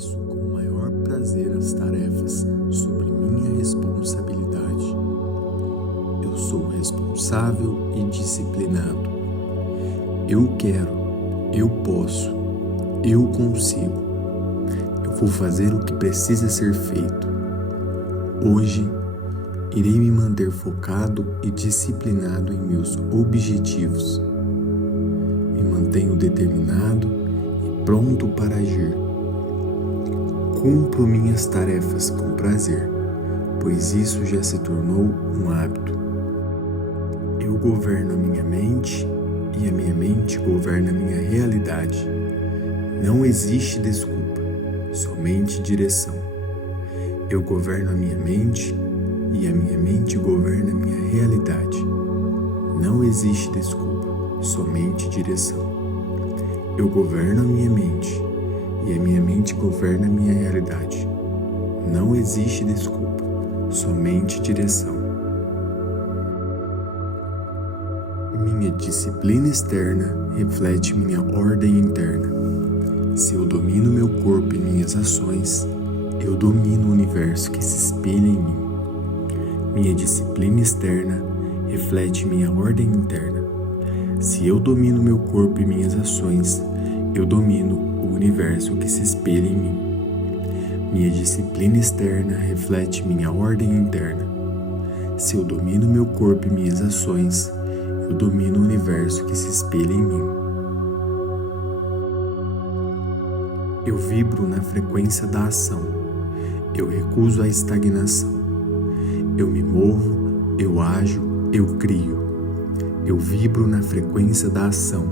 faço com o maior prazer as tarefas sobre minha responsabilidade. Eu sou responsável e disciplinado. Eu quero, eu posso, eu consigo. Eu vou fazer o que precisa ser feito. Hoje, irei me manter focado e disciplinado em meus objetivos. Me mantenho determinado e pronto para agir. Cumpro minhas tarefas com prazer, pois isso já se tornou um hábito. Eu governo a minha mente e a minha mente governa a minha realidade. Não existe desculpa, somente direção. Eu governo a minha mente e a minha mente governa a minha realidade. Não existe desculpa, somente direção. Eu governo a minha mente e a minha mente governa a minha realidade. Não existe desculpa, somente direção. Minha disciplina externa reflete minha ordem interna. Se eu domino meu corpo e minhas ações, eu domino o universo que se espelha em mim. Minha disciplina externa reflete minha ordem interna. Se eu domino meu corpo e minhas ações, eu domino o universo que se espelha em mim. Minha disciplina externa reflete minha ordem interna. Se eu domino meu corpo e minhas ações, eu domino o universo que se espelha em mim. Eu vibro na frequência da ação. Eu recuso a estagnação. Eu me movo, eu ajo, eu crio. Eu vibro na frequência da ação.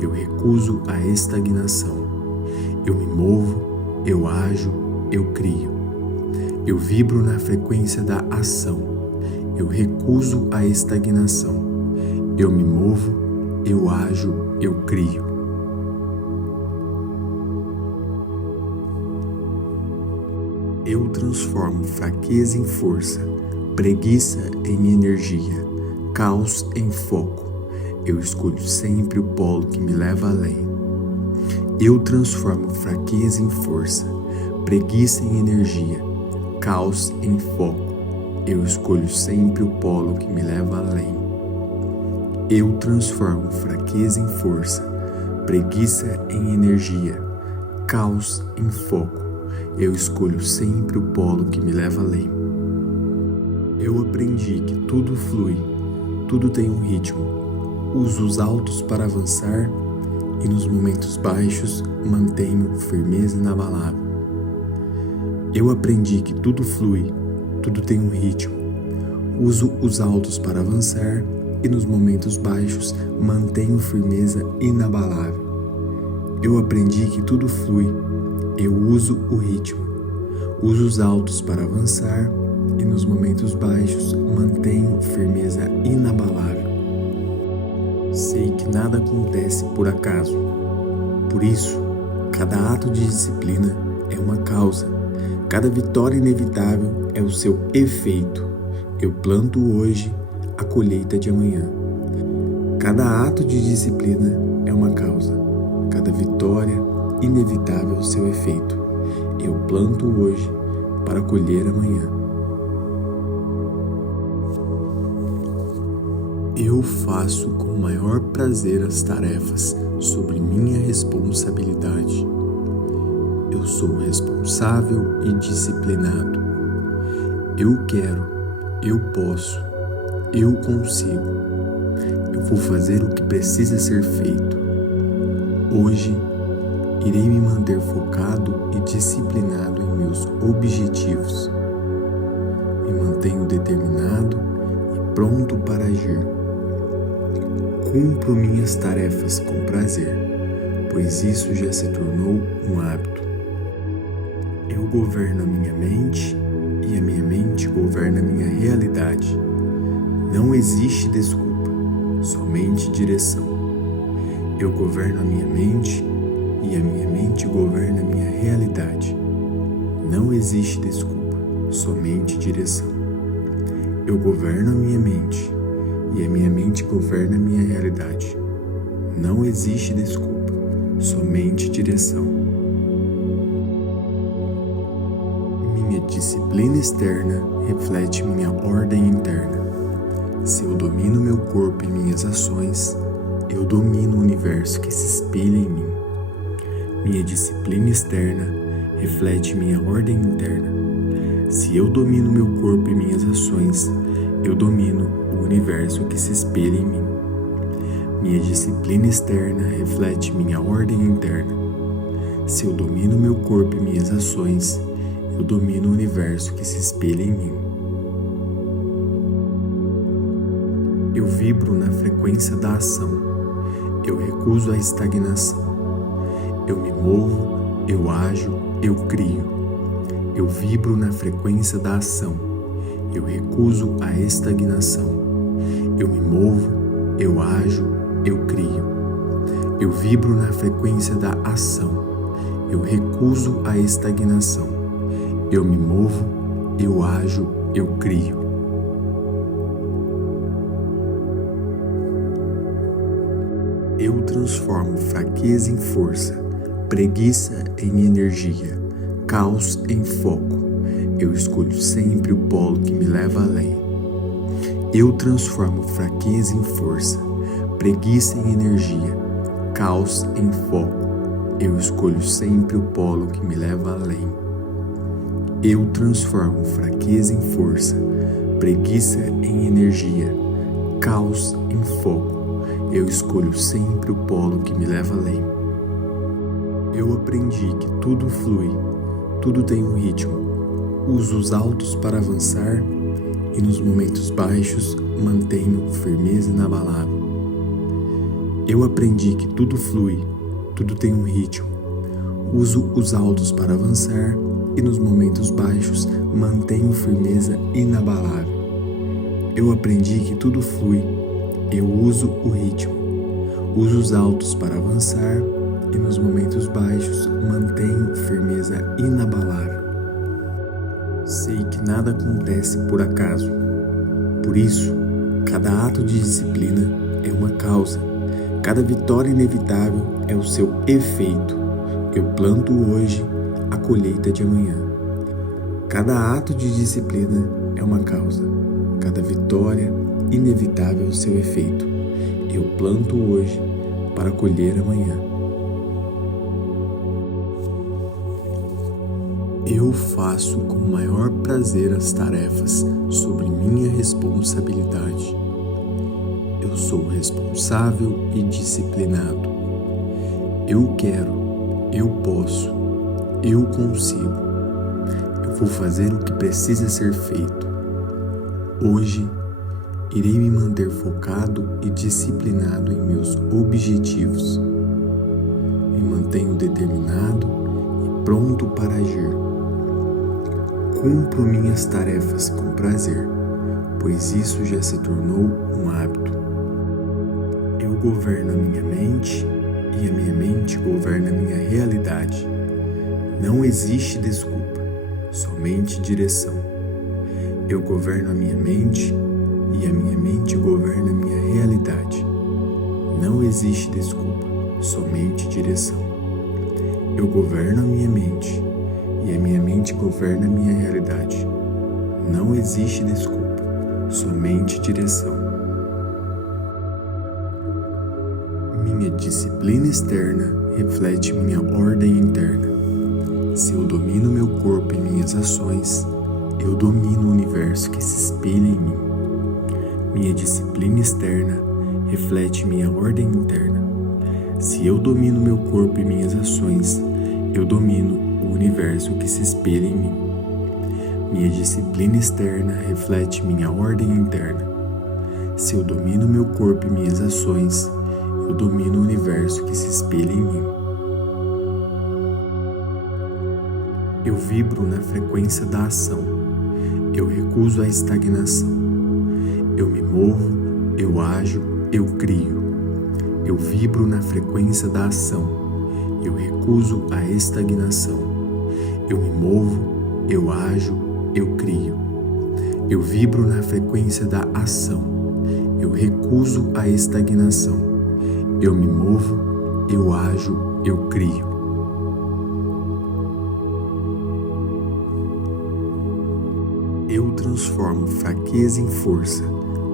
Eu recuso a estagnação. Eu me movo, eu ajo, eu crio. Eu vibro na frequência da ação. Eu recuso a estagnação. Eu me movo, eu ajo, eu crio. Eu transformo fraqueza em força, preguiça em energia, caos em foco. Eu escolho sempre o polo que me leva além. Eu transformo fraqueza em força, preguiça em energia, caos em foco. Eu escolho sempre o polo que me leva além. Eu transformo fraqueza em força, preguiça em energia, caos em foco. Eu escolho sempre o polo que me leva além. Eu aprendi que tudo flui, tudo tem um ritmo. Uso os altos para avançar e nos momentos baixos mantenho firmeza inabalável. Eu aprendi que tudo flui, tudo tem um ritmo. Uso os altos para avançar e nos momentos baixos mantenho firmeza inabalável. Eu aprendi que tudo flui, eu uso o ritmo. Uso os altos para avançar e nos momentos baixos mantenho firmeza inabalável. Sei que nada acontece por acaso. Por isso, cada ato de disciplina é uma causa. Cada vitória inevitável é o seu efeito. Eu planto hoje a colheita de amanhã. Cada ato de disciplina é uma causa. Cada vitória inevitável é o seu efeito. Eu planto hoje para colher amanhã. Eu faço com o maior prazer as tarefas sobre minha responsabilidade. Eu sou responsável e disciplinado. Eu quero, eu posso, eu consigo. Eu vou fazer o que precisa ser feito. Hoje, irei me manter focado e disciplinado em meus objetivos. Me mantenho determinado e pronto para agir. Cumpro minhas tarefas com prazer, pois isso já se tornou um hábito. Eu governo a minha mente e a minha mente governa a minha realidade. Não existe desculpa, somente direção. Eu governo a minha mente e a minha mente governa a minha realidade. Não existe desculpa, somente direção. Eu governo a minha mente e a minha mente governa a minha realidade. Não existe desculpa, somente direção. disciplina externa reflete minha ordem interna. Se eu domino meu corpo e minhas ações, eu domino o universo que se espelha em mim. Minha disciplina externa reflete minha ordem interna. Se eu domino meu corpo e minhas ações, eu domino o universo que se espelha em mim. Minha disciplina externa reflete minha ordem interna. Se eu domino meu corpo e minhas ações, eu domino o universo que se espelha em mim. Eu vibro na frequência da ação. Eu recuso a estagnação. Eu me movo, eu ajo, eu crio. Eu vibro na frequência da ação. Eu recuso a estagnação. Eu me movo, eu ajo, eu crio. Eu vibro na frequência da ação. Eu recuso a estagnação. Eu me movo, eu ajo, eu crio. Eu transformo fraqueza em força, preguiça em energia, caos em foco. Eu escolho sempre o polo que me leva além. Eu transformo fraqueza em força, preguiça em energia, caos em foco. Eu escolho sempre o polo que me leva além. Eu transformo fraqueza em força, preguiça em energia, caos em foco. Eu escolho sempre o polo que me leva além. Eu aprendi que tudo flui, tudo tem um ritmo. Uso os altos para avançar e nos momentos baixos mantenho firmeza inabalável. Eu aprendi que tudo flui, tudo tem um ritmo. Uso os altos para avançar e nos momentos baixos mantenho firmeza inabalável. Eu aprendi que tudo flui, eu uso o ritmo. Uso os altos para avançar e nos momentos baixos mantenho firmeza inabalável. Sei que nada acontece por acaso. Por isso, cada ato de disciplina é uma causa. Cada vitória inevitável é o seu efeito. Eu planto hoje a colheita de amanhã. Cada ato de disciplina é uma causa. Cada vitória inevitável é o seu efeito. Eu planto hoje para colher amanhã. Eu faço com o maior prazer as tarefas sobre minha responsabilidade. Eu sou responsável e disciplinado. Eu quero, eu posso, eu consigo. Eu vou fazer o que precisa ser feito. Hoje, irei me manter focado e disciplinado em meus objetivos. Me mantenho determinado e pronto para agir. Cumpro minhas tarefas com prazer, pois isso já se tornou um hábito. Eu governo a minha mente e a minha mente governa a minha realidade. Não existe desculpa, somente direção. Eu governo a minha mente e a minha mente governa a minha realidade. Não existe desculpa, somente direção. Eu governo a minha mente e a minha mente governa a minha realidade. Não existe desculpa, somente direção. Minha disciplina externa reflete minha ordem interna. Se eu domino meu corpo e minhas ações, eu domino o universo que se espelha em mim. Minha disciplina externa reflete minha ordem interna. Se eu domino meu corpo e minhas ações, eu domino o universo que se espelha em mim. Minha disciplina externa reflete minha ordem interna. Se eu domino meu corpo e minhas ações, eu domino o universo que se espelha em mim. Eu vibro na frequência da ação. Eu recuso a estagnação. Eu me movo, eu ajo, eu crio. Eu vibro na frequência da ação. Eu recuso a estagnação. Eu me movo, eu ajo, eu crio. Eu vibro na frequência da ação. Eu recuso a estagnação. Eu me movo, eu ajo, eu crio. Eu transformo fraqueza em força,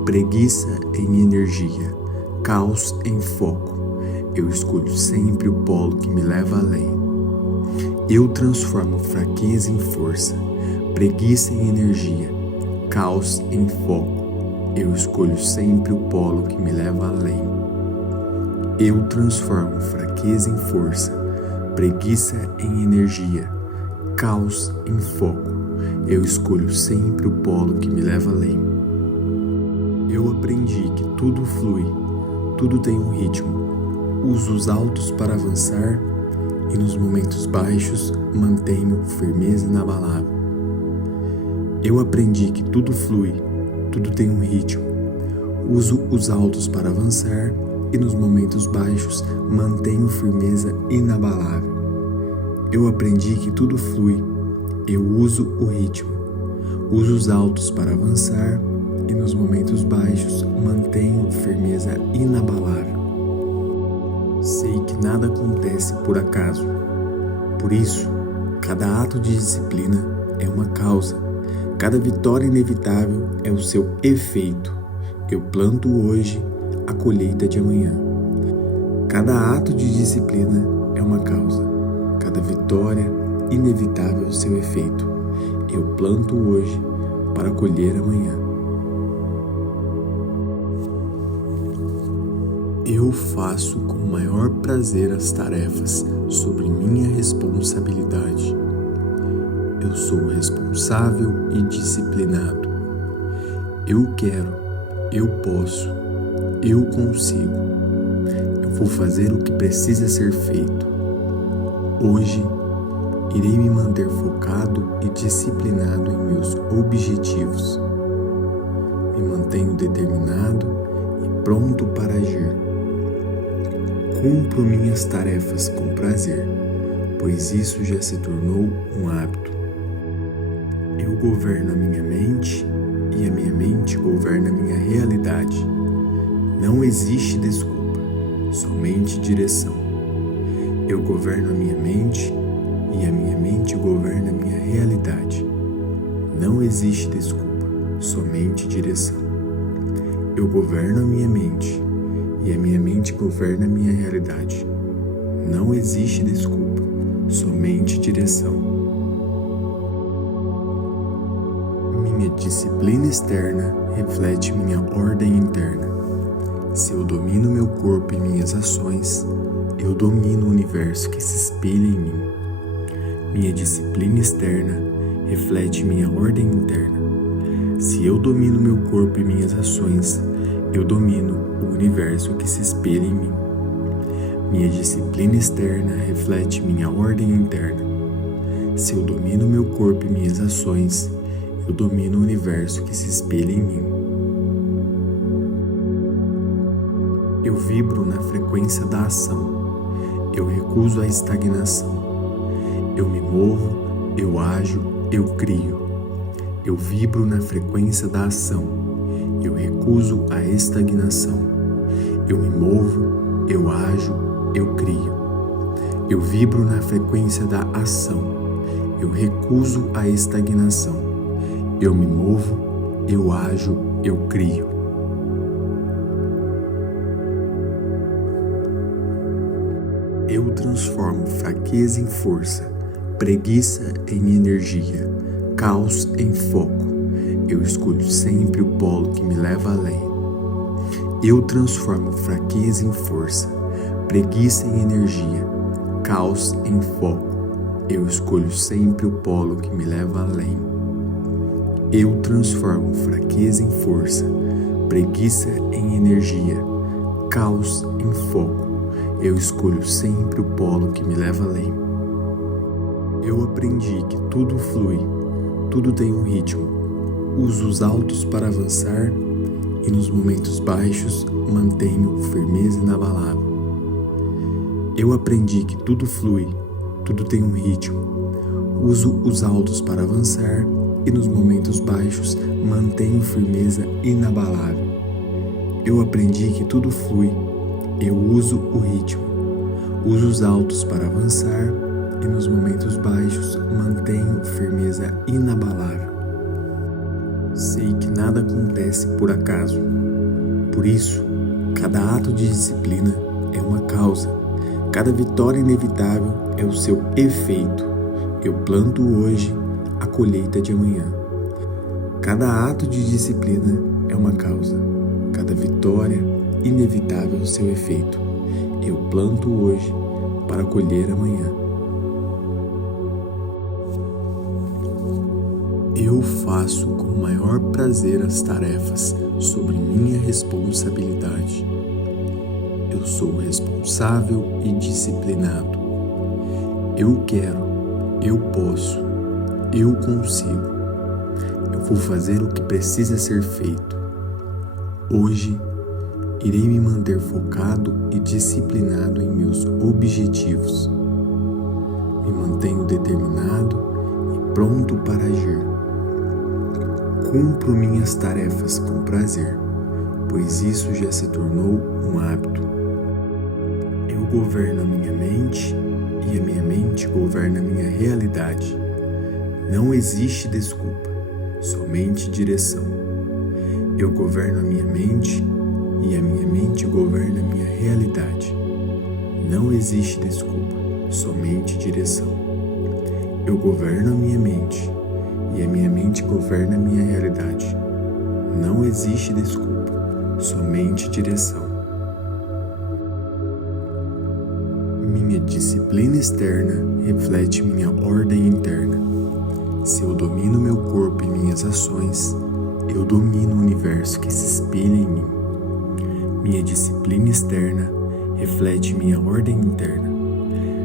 preguiça em energia, caos em foco. Eu escolho sempre o polo que me leva além. Eu transformo fraqueza em força, preguiça em energia, caos em foco. Eu escolho sempre o polo que me leva além. Eu transformo fraqueza em força, preguiça em energia, caos em foco. Eu escolho sempre o polo que me leva além. Eu aprendi que tudo flui, tudo tem um ritmo. Uso os altos para avançar e nos momentos baixos mantenho firmeza inabalável. Eu aprendi que tudo flui, tudo tem um ritmo. Uso os altos para avançar e nos momentos baixos mantenho firmeza inabalável. Eu aprendi que tudo flui, eu uso o ritmo. Uso os altos para avançar e nos momentos baixos mantenho firmeza inabalável. Sei que nada acontece por acaso. Por isso, cada ato de disciplina é uma causa. Cada vitória inevitável é o seu efeito. Eu planto hoje a colheita de amanhã. Cada ato de disciplina é uma causa. Cada vitória inevitável é o seu efeito. Eu planto hoje para colher amanhã. Eu faço com o maior prazer as tarefas sobre minha responsabilidade. Eu sou responsável e disciplinado. Eu quero, eu posso, eu consigo. Eu vou fazer o que precisa ser feito. Hoje, irei me manter focado e disciplinado em meus objetivos. Me mantenho determinado e pronto para agir. Cumpro minhas tarefas com prazer, pois isso já se tornou um hábito. Eu governo a minha mente e a minha mente governa a minha realidade. Não existe desculpa, somente direção. Eu governo a minha mente e a minha mente governa a minha realidade. Não existe desculpa, somente direção. Eu governo a minha mente e a minha mente governa a minha realidade. Não existe desculpa, somente direção. Minha disciplina externa reflete minha ordem interna. Se eu domino meu corpo e minhas ações, eu domino o universo que se espelha em mim. Minha disciplina externa reflete minha ordem interna. Se eu domino meu corpo e minhas ações, eu domino o universo que se espelha em mim. Minha disciplina externa reflete minha ordem interna. Se eu domino meu corpo e minhas ações, eu domino o universo que se espelha em mim. Eu vibro na frequência da ação. Eu recuso a estagnação. Eu me movo, eu ajo, eu crio. Eu vibro na frequência da ação. Eu recuso a estagnação. Eu me movo, eu ajo, eu crio. Eu vibro na frequência da ação. Eu recuso a estagnação. Eu me movo, eu ajo, eu crio. Eu transformo fraqueza em força, preguiça em energia, caos em foco. Eu escolho sempre o polo que me leva além. Eu transformo fraqueza em força, preguiça em energia, caos em foco. Eu escolho sempre o polo que me leva além. Eu transformo fraqueza em força, preguiça em energia, caos em foco. Eu escolho sempre o polo que me leva além. Eu aprendi que tudo flui, tudo tem um ritmo. Uso os altos para avançar e nos momentos baixos mantenho firmeza inabalável. Eu aprendi que tudo flui, tudo tem um ritmo. Uso os altos para avançar e nos momentos baixos mantenho firmeza inabalável. Eu aprendi que tudo flui, eu uso o ritmo. Uso os altos para avançar e nos momentos baixos mantenho firmeza inabalável. Sei que nada acontece por acaso. Por isso, cada ato de disciplina é uma causa. Cada vitória inevitável é o seu efeito. Eu planto hoje a colheita de amanhã. Cada ato de disciplina é uma causa. Cada vitória inevitável é o seu efeito. Eu planto hoje para colher amanhã. Eu faço com o maior prazer as tarefas sobre minha responsabilidade. Eu sou responsável e disciplinado. Eu quero, eu posso, eu consigo. Eu vou fazer o que precisa ser feito. Hoje, irei me manter focado e disciplinado em meus objetivos. Me mantenho determinado e pronto para agir. Cumpro minhas tarefas com prazer, pois isso já se tornou um hábito. Eu governo a minha mente e a minha mente governa a minha realidade. Não existe desculpa, somente direção. Eu governo a minha mente e a minha mente governa a minha realidade. Não existe desculpa, somente direção. Eu governo a minha mente e a minha mente governa a minha realidade. Não existe desculpa, somente direção. Minha disciplina externa reflete minha ordem interna. Se eu domino meu corpo e minhas ações, eu domino o universo que se espelha em mim. Minha disciplina externa reflete minha ordem interna.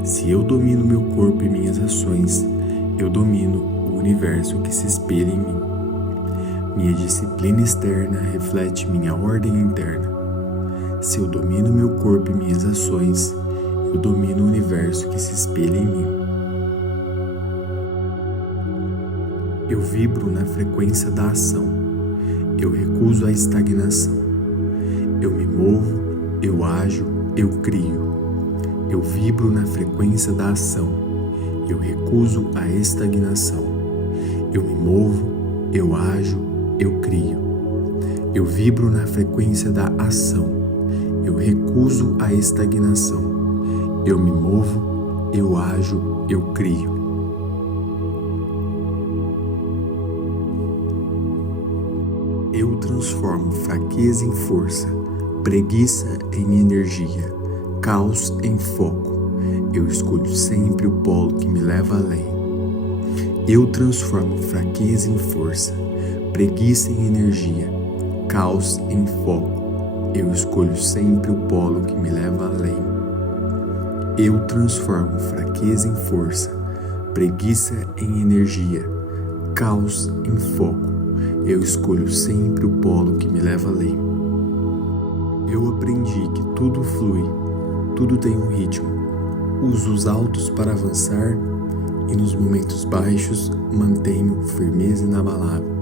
Se eu domino meu corpo e minhas ações, eu domino o universo que se espelha em mim. Minha disciplina externa reflete minha ordem interna. Se eu domino meu corpo e minhas ações, eu domino o universo que se espelha em mim. Eu vibro na frequência da ação. Eu recuso a estagnação. Eu me movo, eu ajo, eu crio. Eu vibro na frequência da ação. Eu recuso a estagnação. Eu me movo, eu ajo, eu crio. Eu vibro na frequência da ação. Eu recuso a estagnação. Eu me movo, eu ajo, eu crio. Eu transformo fraqueza em força, preguiça em energia, caos em foco. Eu escolho sempre o polo que me leva além. Eu transformo fraqueza em força, preguiça em energia, caos em foco. Eu escolho sempre o polo que me leva além. Eu transformo fraqueza em força, preguiça em energia, caos em foco. Eu escolho sempre o polo que me leva além. Eu aprendi que tudo flui, tudo tem um ritmo. Uso os altos para avançar e nos momentos baixos mantenho firmeza inabalável.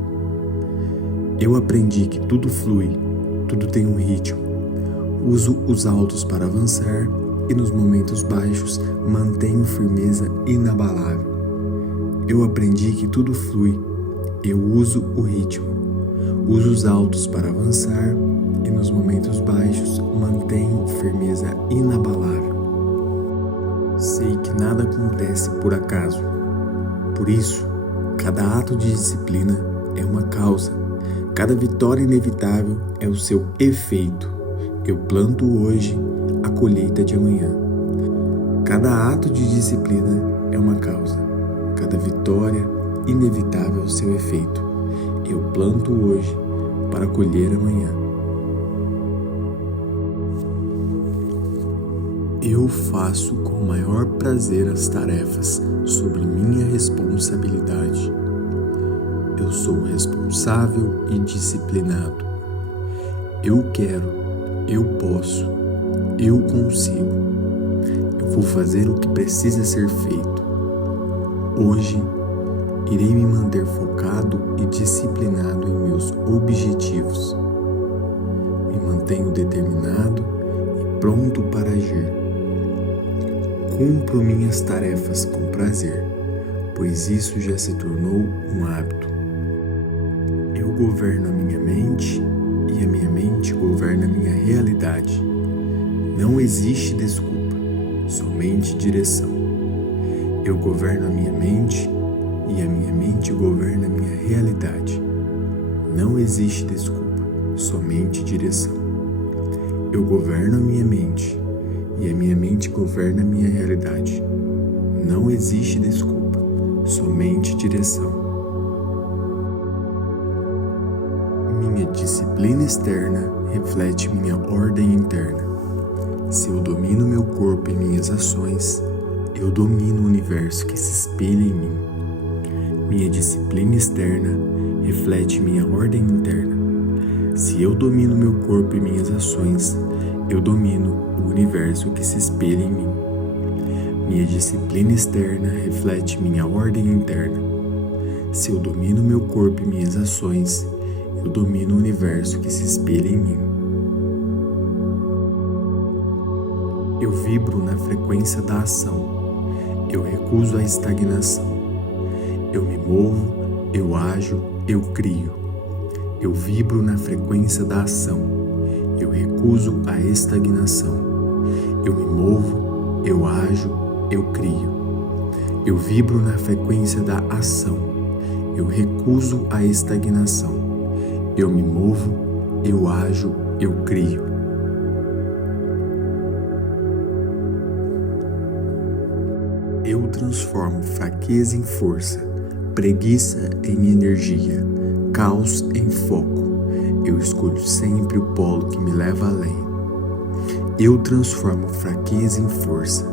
Eu aprendi que tudo flui, tudo tem um ritmo. Uso os altos para avançar e nos momentos baixos mantenho firmeza inabalável. Eu aprendi que tudo flui, eu uso o ritmo. Uso os altos para avançar e nos momentos baixos mantenho firmeza inabalável. Sei que nada acontece por acaso. Por isso, cada ato de disciplina é uma causa. Cada vitória inevitável é o seu efeito. Eu planto hoje a colheita de amanhã. Cada ato de disciplina é uma causa. Cada vitória inevitável é o seu efeito. Eu planto hoje para colher amanhã. Eu faço com o maior prazer as tarefas sobre minha responsabilidade. Eu sou responsável e disciplinado. Eu quero, eu posso, eu consigo. Eu vou fazer o que precisa ser feito. Hoje, irei me manter focado e disciplinado em meus objetivos. Me mantenho determinado e pronto para agir. Cumpro minhas tarefas com prazer, pois isso já se tornou um hábito. Eu Eu governo a minha mente e a minha mente governa a minha realidade. Não existe desculpa, somente direção. Eu governo a minha mente e a minha mente governa a minha realidade. Não existe desculpa, somente direção. Eu governo a minha mente e a minha mente governa a minha realidade. Não existe desculpa, somente direção. Minha disciplina externa reflete minha ordem interna. Se eu domino meu corpo e minhas ações, eu domino o universo que se espelha em mim. Minha disciplina externa reflete minha ordem interna. Se eu domino meu corpo e minhas ações, eu domino o universo que se espelha em mim. Minha disciplina externa reflete minha ordem interna. Se eu domino meu corpo e minhas ações, eu domino o universo que se espelha em mim. Eu vibro na frequência da ação. Eu recuso a estagnação. Eu me movo, eu ajo, eu crio. Eu vibro na frequência da ação. Eu recuso a estagnação. Eu me movo, eu ajo, eu crio. Eu vibro na frequência da ação. Eu recuso a estagnação. Eu me movo, eu ajo, eu crio. Eu transformo fraqueza em força, preguiça em energia, caos em foco. Eu escolho sempre o polo que me leva além. Eu transformo fraqueza em força,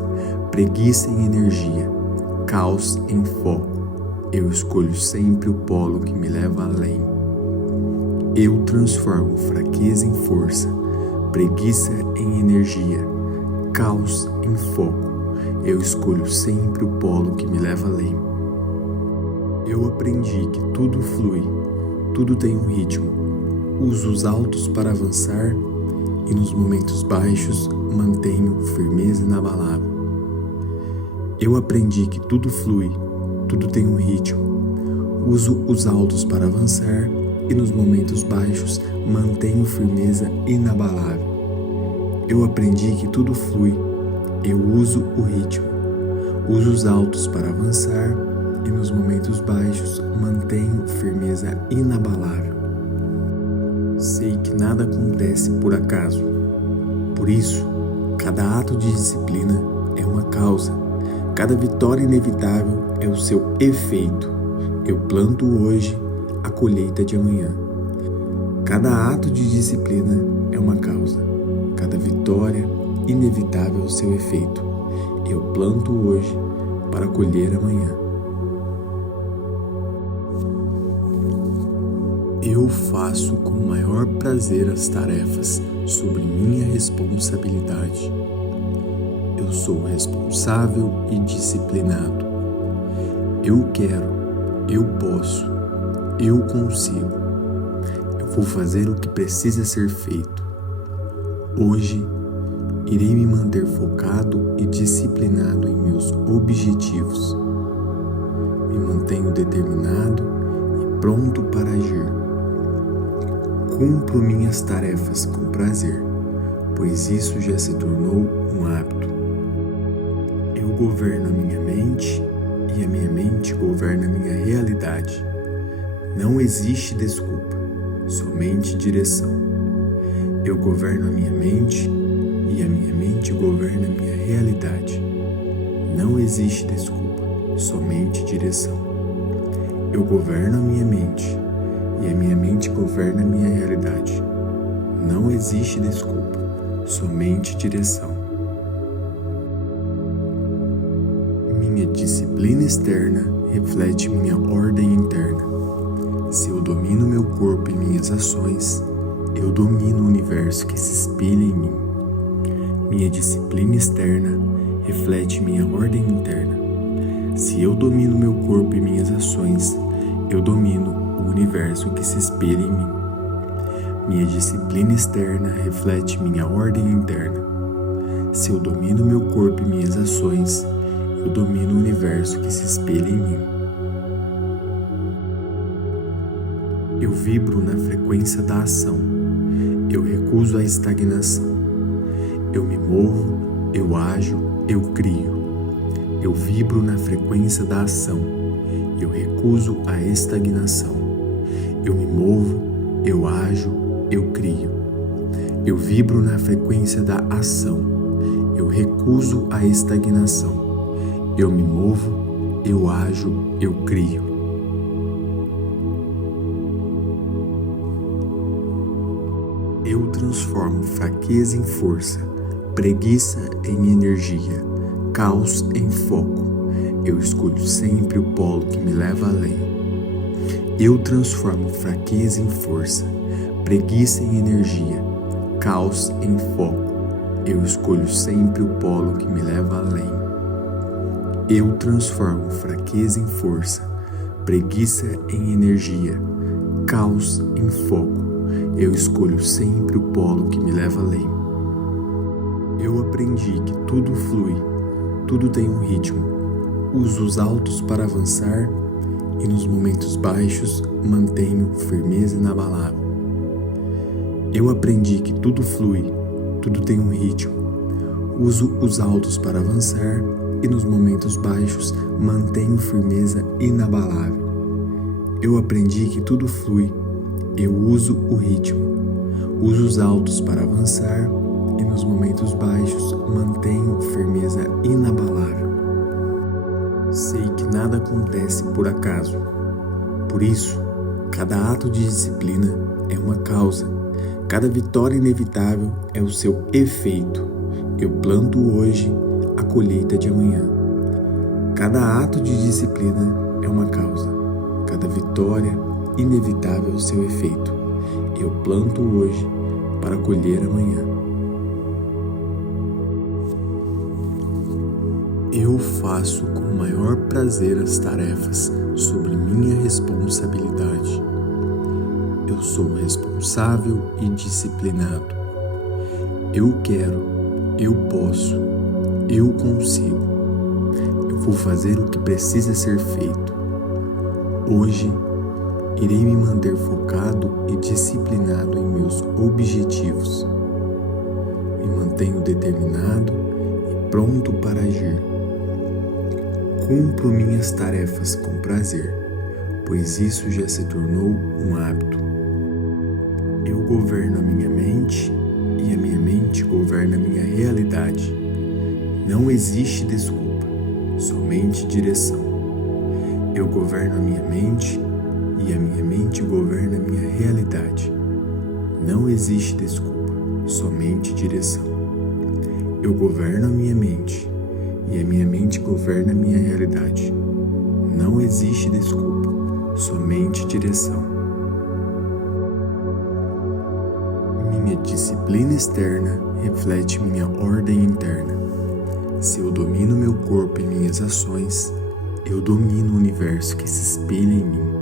preguiça em energia, caos em foco. Eu escolho sempre o polo que me leva além. Eu transformo fraqueza em força, preguiça em energia, caos em foco. Eu escolho sempre o polo que me leva além. Eu aprendi que tudo flui, tudo tem um ritmo. Uso os altos para avançar e nos momentos baixos mantenho firmeza inabalável. Eu aprendi que tudo flui, tudo tem um ritmo. Uso os altos para avançar e nos momentos baixos mantenho firmeza inabalável. Eu aprendi que tudo flui, eu uso o ritmo. Uso os altos para avançar e nos momentos baixos mantenho firmeza inabalável. Sei que nada acontece por acaso. Por isso, cada ato de disciplina é uma causa. Cada vitória inevitável é o seu efeito. Eu planto hoje a colheita de amanhã. Cada ato de disciplina é uma causa. Cada vitória inevitável é o seu efeito. Eu planto hoje para colher amanhã. Eu faço com o maior prazer as tarefas sobre minha responsabilidade. Eu sou responsável e disciplinado. Eu quero, eu posso, eu consigo. Eu vou fazer o que precisa ser feito. Hoje, irei me manter focado e disciplinado em meus objetivos. Me mantenho determinado e pronto para agir. Cumpro minhas tarefas com prazer, pois isso já se tornou um hábito. Eu governo a minha mente e a minha mente governa a minha realidade. Não existe desculpa, somente direção. Eu governo a minha mente e a minha mente governa a minha realidade. Não existe desculpa, somente direção. Eu governo a minha mente e a minha mente governa a minha realidade. Não existe desculpa, somente direção. Minha disciplina externa reflete minha ordem interna. Se eu domino meu corpo e minhas ações, eu domino o universo que se espelha em mim. Minha disciplina externa reflete minha ordem interna. Se eu domino meu corpo e minhas ações, eu domino o universo que se espelha em mim. Minha disciplina externa reflete minha ordem interna. Se eu domino meu corpo e minhas ações, eu domino o universo que se espelha em mim. Eu vibro na frequência da ação. Eu recuso a estagnação. Eu me movo, eu ajo, eu crio. Eu vibro na frequência da ação. Eu recuso a estagnação. Eu me movo, eu ajo, eu crio. Eu vibro na frequência da ação. Eu recuso a estagnação. Eu me movo, eu ajo, eu crio. Eu transformo fraqueza em força, preguiça em energia, caos em foco. Eu escolho sempre o polo que me leva além. Eu transformo fraqueza em força, preguiça em energia, caos em foco. Eu escolho sempre o polo que me leva além. Eu transformo fraqueza em força, preguiça em energia, caos em foco. Eu escolho sempre o polo que me leva além. Eu aprendi que tudo flui, tudo tem um ritmo. Uso os altos para avançar e nos momentos baixos mantenho firmeza inabalável. Eu aprendi que tudo flui, tudo tem um ritmo. Uso os altos para avançar e nos momentos baixos mantenho firmeza inabalável. Eu aprendi que tudo flui, eu uso o ritmo. Uso os altos para avançar e nos momentos baixos mantenho firmeza inabalável. Sei que nada acontece por acaso. Por isso, cada ato de disciplina é uma causa. Cada vitória inevitável é o seu efeito. Eu planto hoje a colheita de amanhã. Cada ato de disciplina é uma causa. Cada vitória inevitável é o seu efeito. Eu planto hoje para colher amanhã. Eu faço com o maior prazer as tarefas sobre minha responsabilidade. Eu sou responsável e disciplinado. Eu quero, eu posso, eu consigo. Eu vou fazer o que precisa ser feito. Hoje, irei me manter focado e disciplinado em meus objetivos. Me mantenho determinado e pronto para agir. Cumpro minhas tarefas com prazer, pois isso já se tornou um hábito. Eu governo a minha mente e a minha mente governa a minha realidade. Não existe desculpa, somente direção. Eu governo a minha mente e a minha mente governa a minha realidade. Não existe desculpa, somente direção. Eu governo a minha mente e a minha mente governa a minha realidade. Não existe desculpa, somente direção. Minha disciplina externa reflete minha ordem interna. Se eu domino meu corpo e minhas ações, eu domino o universo que se espelha em mim.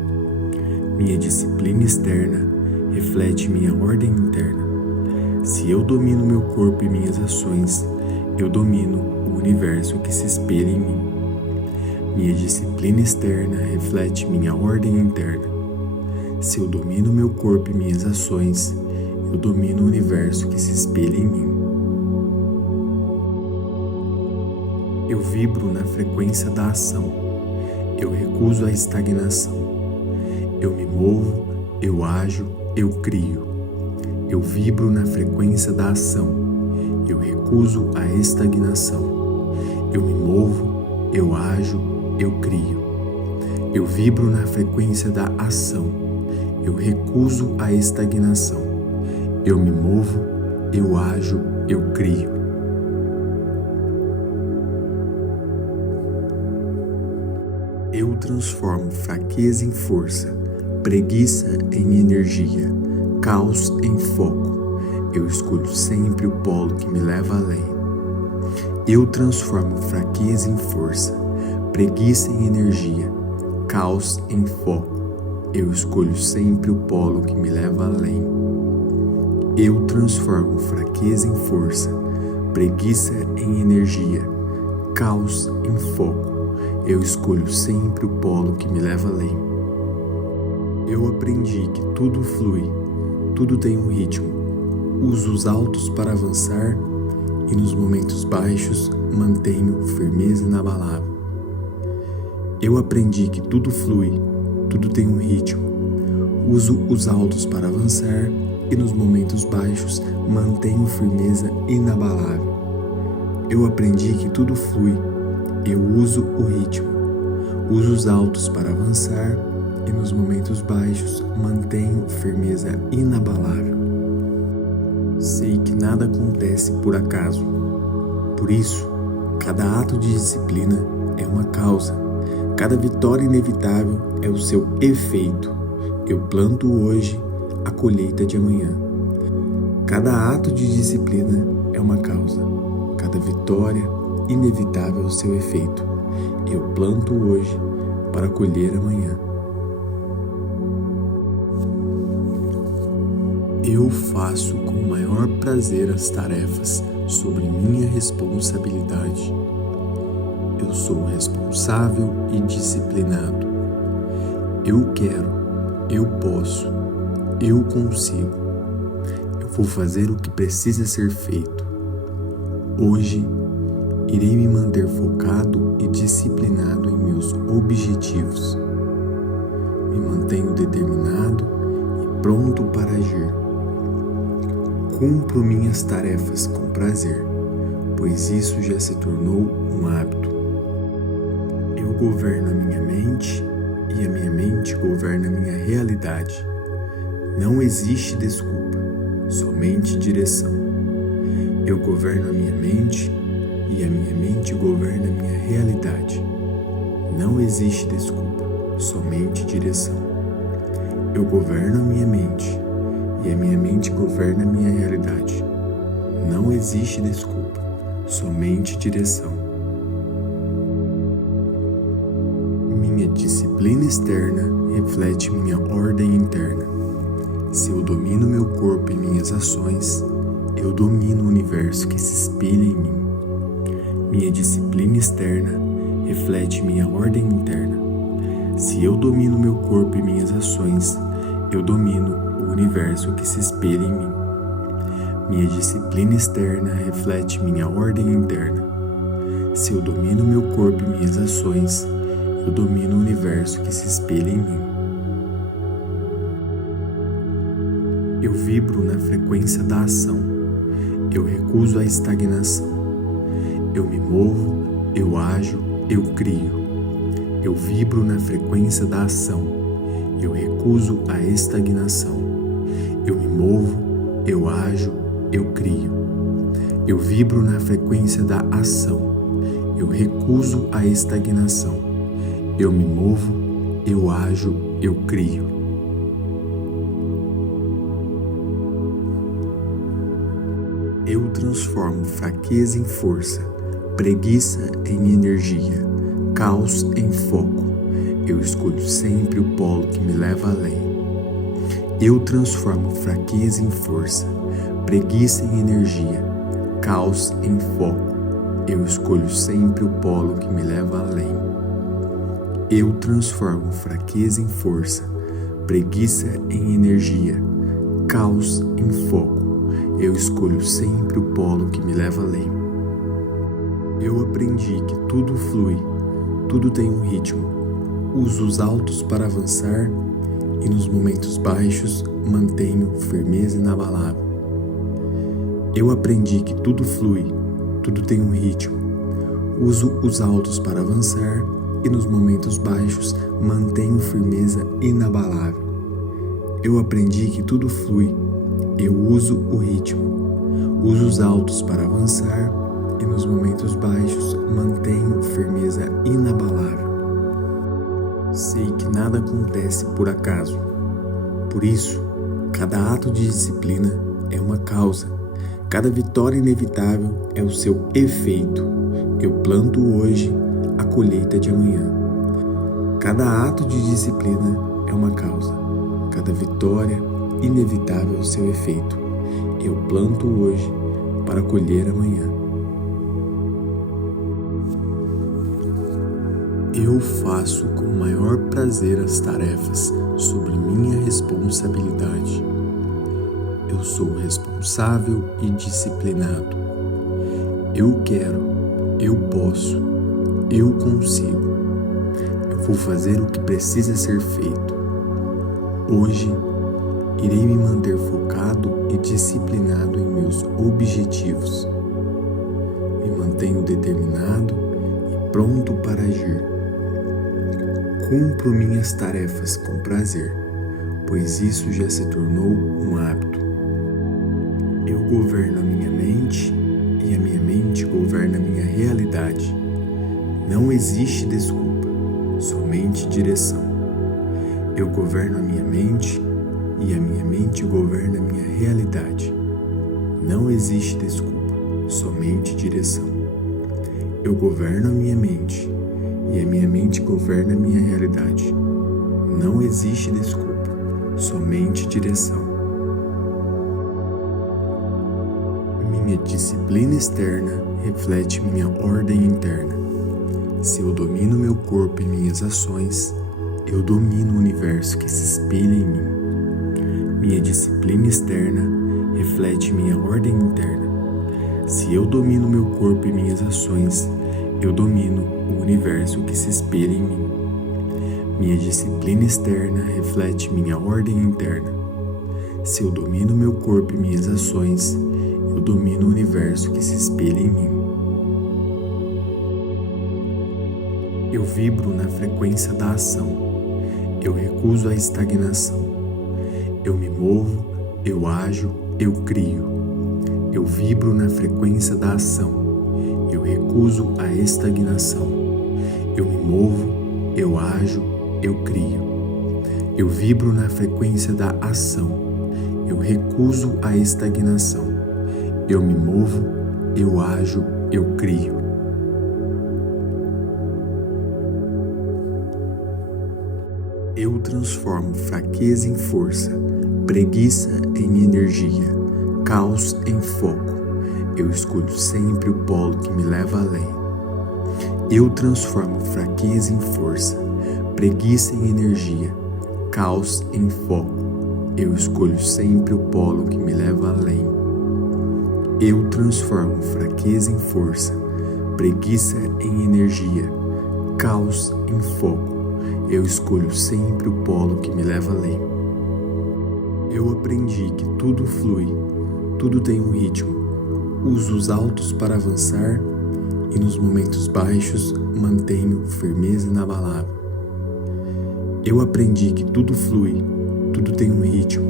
Minha disciplina externa reflete minha ordem interna. Se eu domino meu corpo e minhas ações, eu domino o universo que se espelha em mim. Minha disciplina externa reflete minha ordem interna. Se eu domino meu corpo e minhas ações, eu domino o universo que se espelha em mim. Eu vibro na frequência da ação. Eu recuso a estagnação. Eu me movo, eu ajo, eu crio. Eu vibro na frequência da ação. Eu recuso a estagnação. Eu me movo, eu ajo, eu crio. Eu vibro na frequência da ação. Eu recuso a estagnação. Eu me movo, eu ajo, eu crio. Eu transformo fraqueza em força, preguiça em energia, caos em foco. Eu escolho sempre o polo que me leva além. Eu transformo fraqueza em força, preguiça em energia, caos em foco. Eu escolho sempre o polo que me leva além. Eu transformo fraqueza em força, preguiça em energia, caos em foco. Eu escolho sempre o polo que me leva além. Eu aprendi que tudo flui, tudo tem um ritmo. Uso os altos para avançar e nos momentos baixos mantenho firmeza inabalável. Eu aprendi que tudo flui, tudo tem um ritmo. Uso os altos para avançar e nos momentos baixos mantenho firmeza inabalável. Eu aprendi que tudo flui, eu uso o ritmo. Uso os altos para avançar e nos momentos baixos mantenho firmeza inabalável. Sei que nada acontece por acaso. Por isso, cada ato de disciplina é uma causa. Cada vitória inevitável é o seu efeito. Eu planto hoje a colheita de amanhã. Cada ato de disciplina é uma causa. Cada vitória inevitável é o seu efeito. Eu planto hoje para colher amanhã. Eu faço com o maior prazer as tarefas sobre minha responsabilidade. Eu sou responsável e disciplinado. Eu quero, eu posso, eu consigo. Eu vou fazer o que precisa ser feito. Hoje, irei me manter focado e disciplinado em meus objetivos. Me mantenho determinado e pronto para agir. Cumpro minhas tarefas com prazer, pois isso já se tornou um hábito. Eu governo a minha mente e a minha mente governa a minha realidade. Não existe desculpa, somente direção. Eu governo a minha mente e a minha mente governa a minha realidade. Não existe desculpa, somente direção. Eu governo a minha mente e a minha mente governa a minha realidade. Não existe desculpa, somente direção. Minha disciplina externa reflete minha ordem interna. Se eu domino meu corpo e minhas ações, eu domino o universo que se espelha em mim. Minha disciplina externa reflete minha ordem interna. Se eu domino meu corpo e minhas ações, eu domino o universo que se espelha em mim. Minha disciplina externa reflete minha ordem interna. Se eu domino meu corpo e minhas ações, eu domino o universo que se espelha em mim. Eu vibro na frequência da ação. Eu recuso a estagnação. Eu me movo, eu ajo, eu crio. Eu vibro na frequência da ação. Eu recuso a estagnação. Eu me movo, eu ajo, eu crio. Eu vibro na frequência da ação. Eu recuso a estagnação. Eu me movo, eu ajo, eu crio. Eu transformo fraqueza em força, preguiça em energia, caos em foco. Eu escolho sempre o polo que me leva além. Eu transformo fraqueza em força, preguiça em energia, caos em foco. Eu escolho sempre o polo que me leva além. Eu transformo fraqueza em força, preguiça em energia, caos em foco. Eu escolho sempre o polo que me leva além. Eu aprendi que tudo flui, tudo tem um ritmo. Uso os altos para avançar e nos momentos baixos mantenho firmeza inabalável. Eu aprendi que tudo flui, tudo tem um ritmo. Uso os altos para avançar e nos momentos baixos mantenho firmeza inabalável. Eu aprendi que tudo flui, eu uso o ritmo. Uso os altos para avançar e nos momentos baixos mantenho firmeza inabalável. Sei que nada acontece por acaso. Por isso, cada ato de disciplina é uma causa. Cada vitória inevitável é o seu efeito. Eu planto hoje a colheita de amanhã. Cada ato de disciplina é uma causa. Cada vitória inevitável é o seu efeito. Eu planto hoje para colher amanhã. Eu faço com o maior prazer as tarefas sobre minha responsabilidade. Eu sou responsável e disciplinado. Eu quero, eu posso, eu consigo. Eu vou fazer o que precisa ser feito. Hoje, irei me manter focado e disciplinado em meus objetivos. Me mantenho determinado e pronto para agir. Cumpro minhas tarefas com prazer, pois isso já se tornou um hábito. Eu governo a minha mente e a minha mente governa a minha realidade. Não existe desculpa, somente direção. Eu governo a minha mente e a minha mente governa a minha realidade. Não existe desculpa, somente direção. Eu governo a minha mente e a minha mente governa a minha realidade. Não existe desculpa, somente direção. Minha disciplina externa reflete minha ordem interna. Se eu domino meu corpo e minhas ações, eu domino o universo que se espelha em mim. Minha disciplina externa reflete minha ordem interna. Se eu domino meu corpo e minhas ações, eu domino o universo que se espelha em mim. Minha disciplina externa reflete minha ordem interna. Se eu domino meu corpo e minhas ações, eu domino o universo que se espelha em mim. Eu vibro na frequência da ação. Eu recuso a estagnação. Eu me movo, eu ajo, eu crio. Eu vibro na frequência da ação. Eu recuso a estagnação. Eu me movo, eu ajo, eu crio. Eu vibro na frequência da ação. Eu recuso a estagnação. Eu me movo, eu ajo, eu crio. Eu transformo fraqueza em força, preguiça em energia, caos em foco. Eu escolho sempre o polo que me leva além. Eu transformo fraqueza em força, preguiça em energia, caos em foco. Eu escolho sempre o polo que me leva além. Eu transformo fraqueza em força, preguiça em energia, caos em foco. Eu escolho sempre o polo que me leva além. Eu aprendi que tudo flui, tudo tem um ritmo. Uso os altos para avançar e nos momentos baixos mantenho firmeza inabalável. Eu aprendi que tudo flui, tudo tem um ritmo.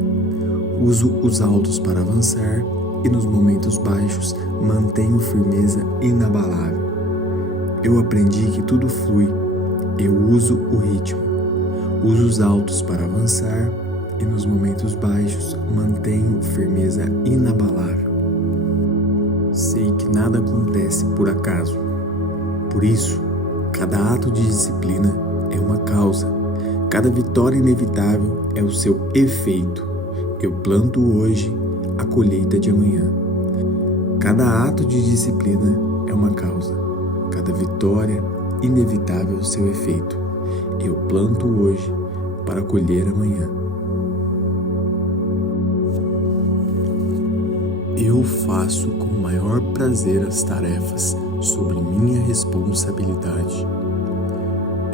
Uso os altos para avançar e nos momentos baixos mantenho firmeza inabalável. Eu aprendi que tudo flui, eu uso o ritmo. Uso os altos para avançar e nos momentos baixos mantenho firmeza inabalável. Sei que nada acontece por acaso. Por isso, cada ato de disciplina é uma causa. Cada vitória inevitável é o seu efeito. Eu planto hoje a colheita de amanhã. Cada ato de disciplina é uma causa. Cada vitória inevitável é o seu efeito. Eu planto hoje para colher amanhã. Eu faço com o maior prazer as tarefas sobre minha responsabilidade.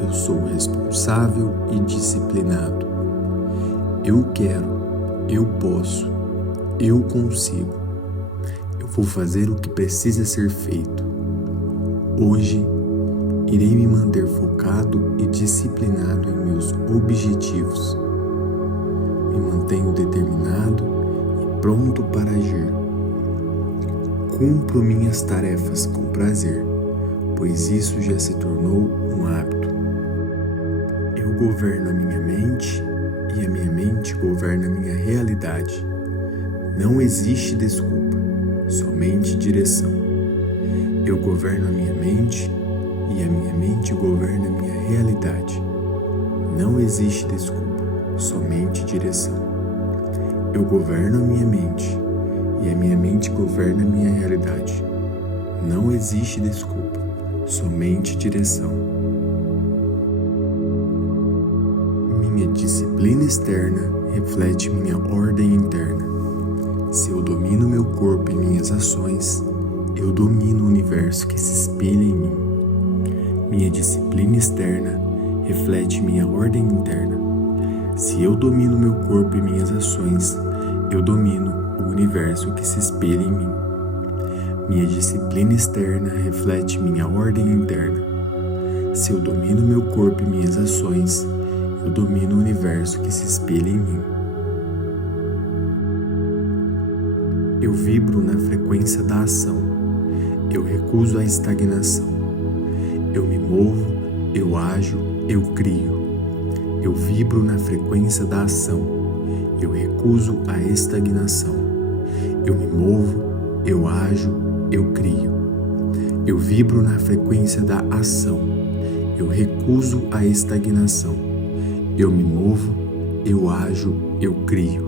Eu sou responsável e disciplinado. Eu quero, eu posso, eu consigo. Eu vou fazer o que precisa ser feito. Hoje, irei me manter focado e disciplinado em meus objetivos. Me mantenho determinado e pronto para agir. Cumpro minhas tarefas com prazer, pois isso já se tornou um hábito. Eu governo a minha mente e a minha mente governa a minha realidade. Não existe desculpa, somente direção. Eu governo a minha mente e a minha mente governa a minha realidade. Não existe desculpa, somente direção. Eu governo a minha mente e a minha mente governa a minha realidade. Não existe desculpa, somente direção. disciplina externa reflete minha ordem interna. Se eu domino meu corpo e minhas ações, eu domino o universo que se espelha em mim. Minha disciplina externa reflete minha ordem interna. Se eu domino meu corpo e minhas ações, eu domino o universo que se espelha em mim. Minha disciplina externa reflete minha ordem interna. Se eu domino meu corpo e minhas ações, eu domino o universo que se espelha em mim. Eu vibro na frequência da ação. Eu recuso a estagnação. Eu me movo, eu ajo, eu crio. Eu vibro na frequência da ação. Eu recuso a estagnação. Eu me movo, eu ajo, eu crio. Eu vibro na frequência da ação. Eu recuso a estagnação. Eu me movo, eu ajo, eu crio.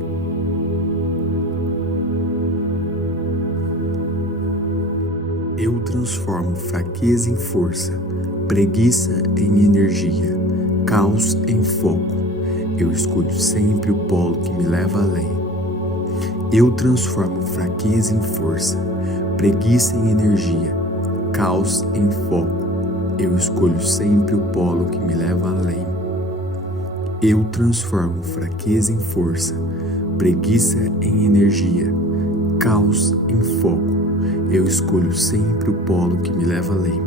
Eu transformo fraqueza em força, preguiça em energia, caos em foco. Eu escolho sempre o polo que me leva além. Eu transformo fraqueza em força, preguiça em energia, caos em foco. Eu escolho sempre o polo que me leva além. Eu transformo fraqueza em força, preguiça em energia, caos em foco. Eu escolho sempre o polo que me leva além.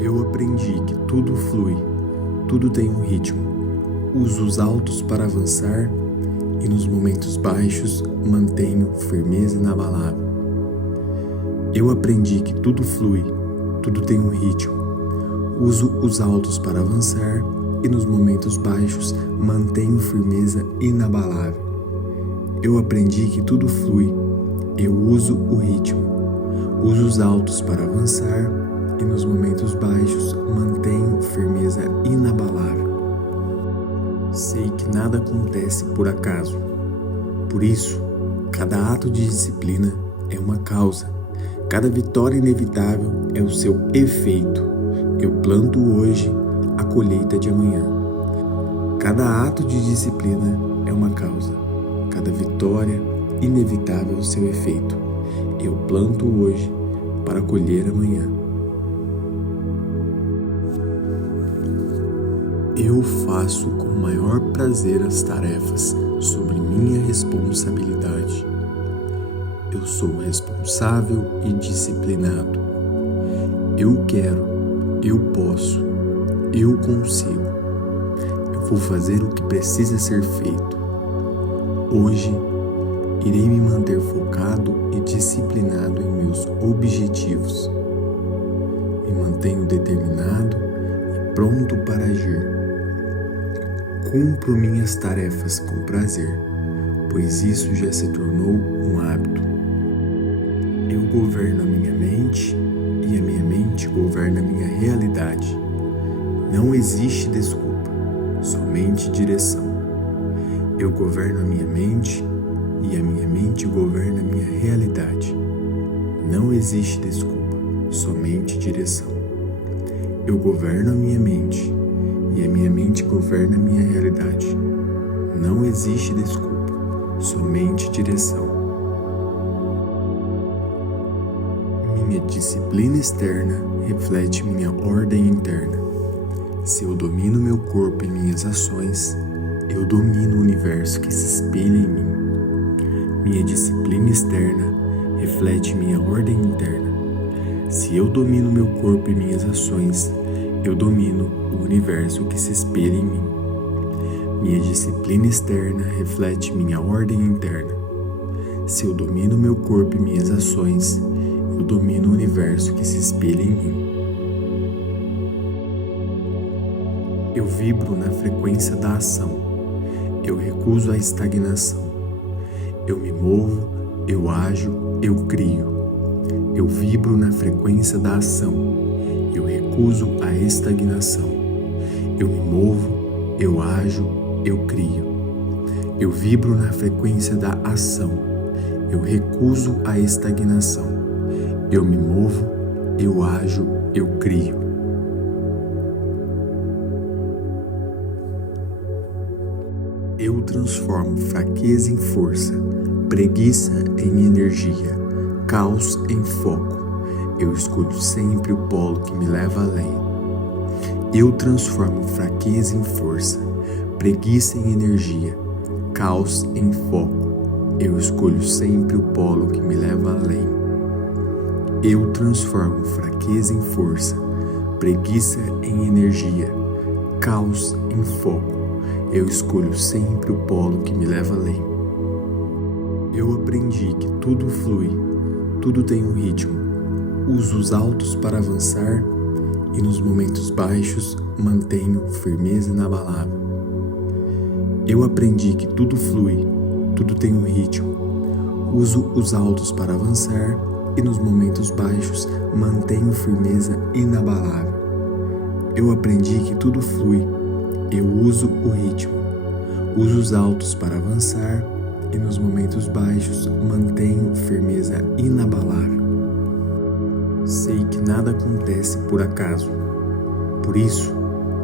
Eu aprendi que tudo flui, tudo tem um ritmo. Uso os altos para avançar e nos momentos baixos mantenho firmeza inabalável. Eu aprendi que tudo flui, tudo tem um ritmo. Uso os altos para avançar e nos momentos baixos mantenho firmeza inabalável. Eu aprendi que tudo flui, eu uso o ritmo. Uso os altos para avançar e nos momentos baixos mantenho firmeza inabalável. Sei que nada acontece por acaso. Por isso, cada ato de disciplina é uma causa. Cada vitória inevitável é o seu efeito. Eu planto hoje a colheita de amanhã. Cada ato de disciplina é uma causa. Cada vitória inevitável é o seu efeito. Eu planto hoje para colher amanhã. Eu faço com o maior prazer as tarefas sobre minha responsabilidade. Eu sou responsável e disciplinado. Eu quero, eu posso, eu consigo. Eu vou fazer o que precisa ser feito. Hoje, irei me manter focado e disciplinado em meus objetivos. Me mantenho determinado e pronto para agir. Cumpro minhas tarefas com prazer, pois isso já se tornou um hábito. Eu governo a minha mente e a minha mente governa a minha realidade. Não existe desculpa, somente direção. Eu governo a minha mente e a minha mente governa a minha realidade. Não existe desculpa, somente direção. Eu governo a minha mente e a minha mente governa a minha realidade. Não existe desculpa, somente direção. Minha disciplina externa reflete minha ordem interna. Se eu domino meu corpo e minhas ações, eu domino o universo que se espelha em mim. Minha disciplina externa reflete minha ordem interna. Se eu domino meu corpo e minhas ações, eu domino o universo que se espelha em mim. Minha disciplina externa reflete minha ordem interna. Se eu domino meu corpo e minhas ações, eu domino o universo que se espelha em mim. Eu vibro na frequência da ação. Eu recuso a estagnação. Eu me movo, eu ajo, eu crio. Eu vibro na frequência da ação. Eu recuso a estagnação. Eu me movo, eu ajo, eu crio. Eu vibro na frequência da ação. Eu recuso a estagnação. Eu me movo, eu ajo, eu crio. Eu transformo fraqueza em força, preguiça em energia, caos em foco. Eu escolho sempre o polo que me leva além. Eu transformo fraqueza em força, preguiça em energia, caos em foco. Eu escolho sempre o polo que me leva além. Eu transformo fraqueza em força, preguiça em energia, caos em foco. Eu escolho sempre o polo que me leva além. Eu aprendi que tudo flui, tudo tem um ritmo. Uso os altos para avançar e nos momentos baixos mantenho firmeza inabalável. Eu aprendi que tudo flui, tudo tem um ritmo. Uso os altos para avançar e nos momentos baixos mantenho firmeza inabalável. Eu aprendi que tudo flui, eu uso o ritmo. Uso os altos para avançar e nos momentos baixos mantenho firmeza inabalável. Sei que nada acontece por acaso. Por isso,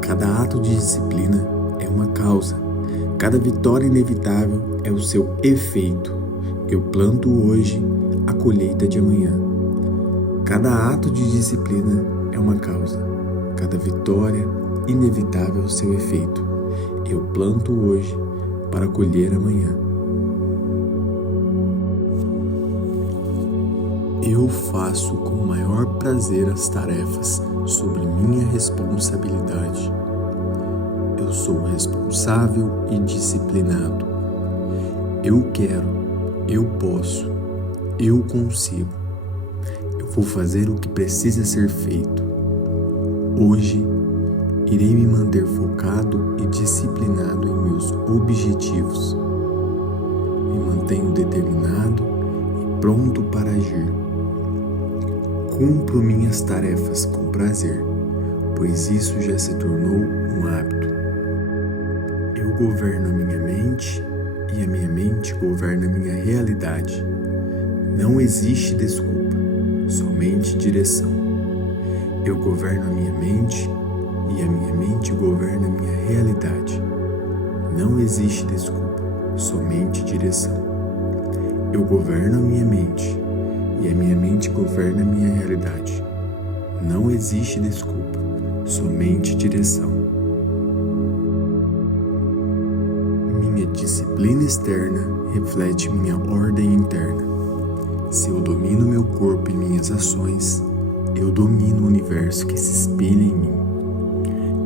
cada ato de disciplina é uma causa. Cada vitória inevitável é o seu efeito. Eu planto hoje a colheita de amanhã. Cada ato de disciplina é uma causa. Cada vitória inevitável é o seu efeito. Eu planto hoje para colher amanhã. Eu faço com o maior prazer as tarefas sobre minha responsabilidade. Eu sou responsável e disciplinado. Eu quero, eu posso, eu consigo. Eu vou fazer o que precisa ser feito. Hoje, irei me manter focado e disciplinado em meus objetivos. Me mantenho determinado e pronto para agir. Cumpro minhas tarefas com prazer, pois isso já se tornou um hábito. Eu governo a minha mente e a minha mente governa a minha realidade. Não existe desculpa, somente direção. Eu governo a minha mente e a minha mente governa a minha realidade. Não existe desculpa, somente direção. Eu governo a minha mente e a minha mente governa a minha realidade. Não existe desculpa, somente direção. Minha disciplina externa reflete minha ordem interna. Se eu domino meu corpo e minhas ações, eu domino o universo que se espelha em mim.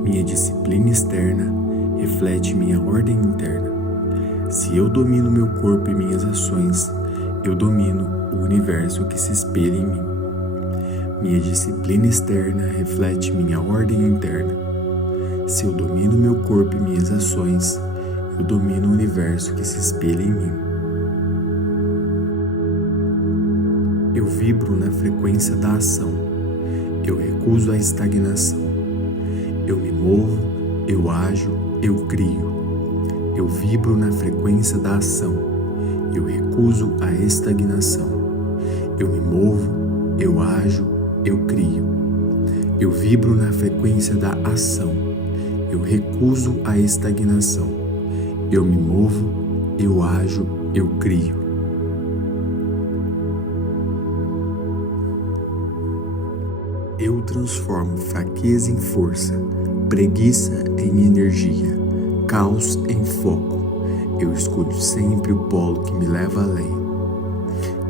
Minha disciplina externa reflete minha ordem interna. Se eu domino meu corpo e minhas ações, eu domino o universo que se espelha em mim. Minha disciplina externa reflete minha ordem interna. Se eu domino meu corpo e minhas ações, eu domino o universo que se espelha em mim. Eu vibro na frequência da ação. Eu recuso a estagnação. Eu me movo, eu ajo, eu crio. Eu vibro na frequência da ação. Eu recuso a estagnação. Eu me movo, eu ajo, eu crio. Eu vibro na frequência da ação. Eu recuso a estagnação. Eu me movo, eu ajo, eu crio. Eu transformo fraqueza em força, preguiça em energia, caos em foco. Eu escolho sempre o polo que me leva além.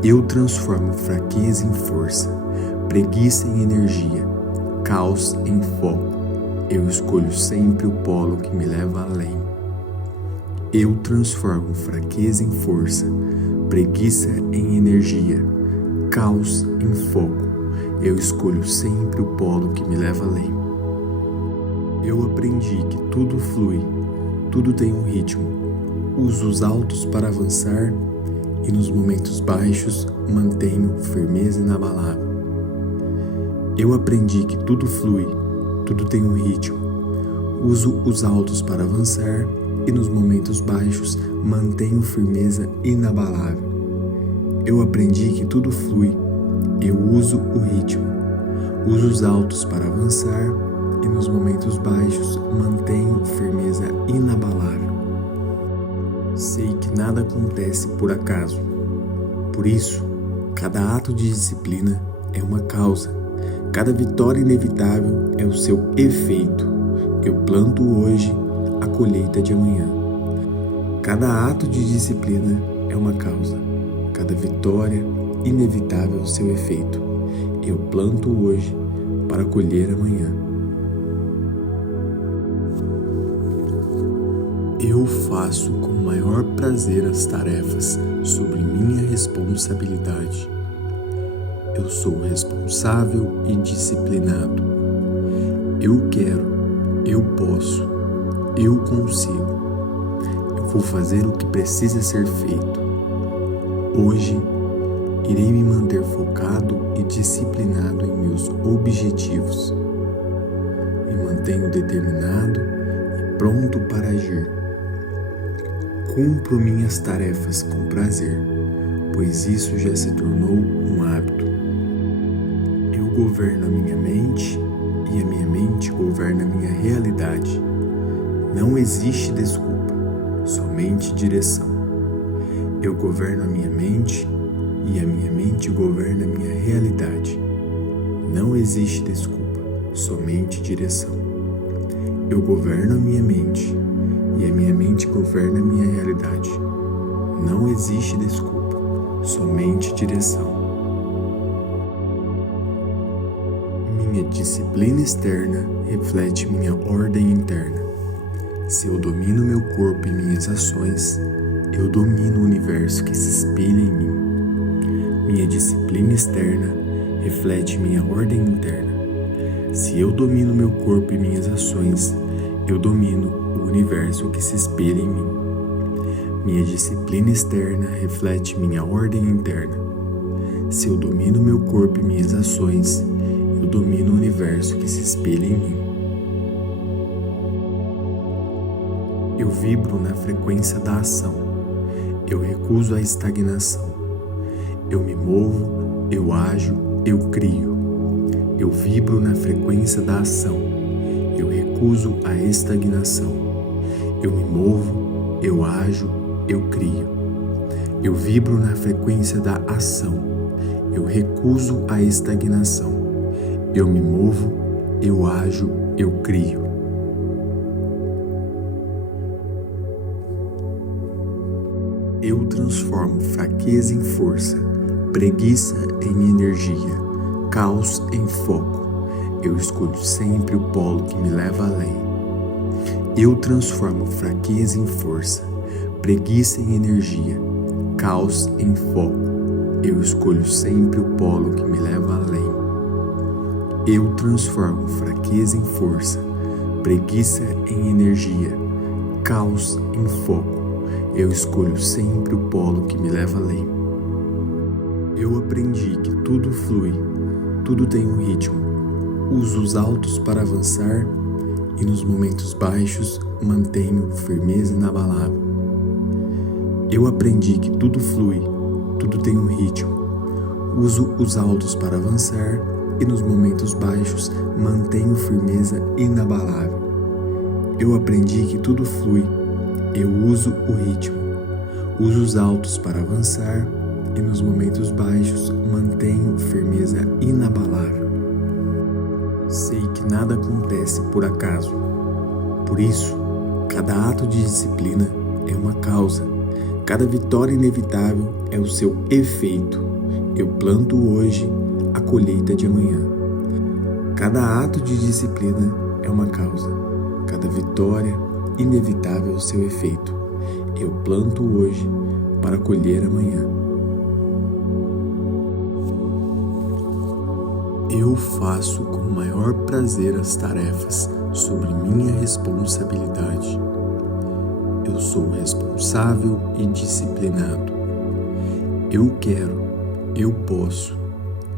Eu transformo fraqueza em força, preguiça em energia, caos em foco. Eu escolho sempre o polo que me leva além. Eu transformo fraqueza em força, preguiça em energia, caos em foco. Eu escolho sempre o polo que me leva além. Eu aprendi que tudo flui, tudo tem um ritmo. Uso os altos para avançar e nos momentos baixos mantenho firmeza inabalável. Eu aprendi que tudo flui, tudo tem um ritmo. Uso os altos para avançar e nos momentos baixos mantenho firmeza inabalável. Eu aprendi que tudo flui, eu uso o ritmo. Uso os altos para avançar e nos momentos baixos mantenho firmeza inabalável. Sei que nada acontece por acaso. Por isso, cada ato de disciplina é uma causa. Cada vitória inevitável é o seu efeito. Eu planto hoje a colheita de amanhã. Cada ato de disciplina é uma causa. Cada vitória inevitável é o seu efeito. Eu planto hoje para colher amanhã. Eu faço com o maior prazer as tarefas sobre minha responsabilidade. Eu sou responsável e disciplinado. Eu quero, eu posso, eu consigo. Eu vou fazer o que precisa ser feito. Hoje, irei me manter focado e disciplinado em meus objetivos. Me mantenho determinado e pronto para agir. Cumpro minhas tarefas com prazer, pois isso já se tornou um hábito. Eu governo a minha mente e a minha mente governa a minha realidade. Não existe desculpa, somente direção. Eu governo a minha mente e a minha mente governa a minha realidade. Não existe desculpa, somente direção. Eu governo a minha mente e a minha mente governa a minha realidade. Não existe desculpa, somente direção. Minha disciplina externa reflete minha ordem interna. Se eu domino meu corpo e minhas ações, eu domino o universo que se espelha em mim. Minha disciplina externa reflete minha ordem interna. Se eu domino meu corpo e minhas ações, eu domino o universo que se espelha em mim. Minha disciplina externa reflete minha ordem interna. Se eu domino meu corpo e minhas ações, eu domino o universo que se espelha em mim. Eu vibro na frequência da ação. Eu recuso a estagnação. Eu me movo, eu ajo, eu crio. Eu vibro na frequência da ação. Eu recuso a estagnação. Eu me movo, eu ajo, eu crio. Eu vibro na frequência da ação. Eu recuso a estagnação. Eu me movo, eu ajo, eu crio. Eu transformo fraqueza em força, preguiça em energia, caos em foco. Eu escolho sempre o polo que me leva além. Eu transformo fraqueza em força, preguiça em energia, caos em foco. Eu escolho sempre o polo que me leva além. Eu transformo fraqueza em força, preguiça em energia, caos em foco. Eu escolho sempre o polo que me leva além. Eu aprendi que tudo flui, tudo tem um ritmo. Uso os altos para avançar e nos momentos baixos mantenho firmeza inabalável. Eu aprendi que tudo flui, tudo tem um ritmo. Uso os altos para avançar e nos momentos baixos mantenho firmeza inabalável. Eu aprendi que tudo flui. Eu uso o ritmo, uso os altos para avançar e nos momentos baixos mantenho firmeza inabalável. Sei que nada acontece por acaso. Por isso, cada ato de disciplina é uma causa. Cada vitória inevitável é o seu efeito. Eu planto hoje a colheita de amanhã. Cada ato de disciplina é uma causa. Cada vitória inevitável é o seu efeito. Eu planto hoje para colher amanhã. Eu faço com o maior prazer as tarefas sobre minha responsabilidade. Eu sou responsável e disciplinado. Eu quero, eu posso,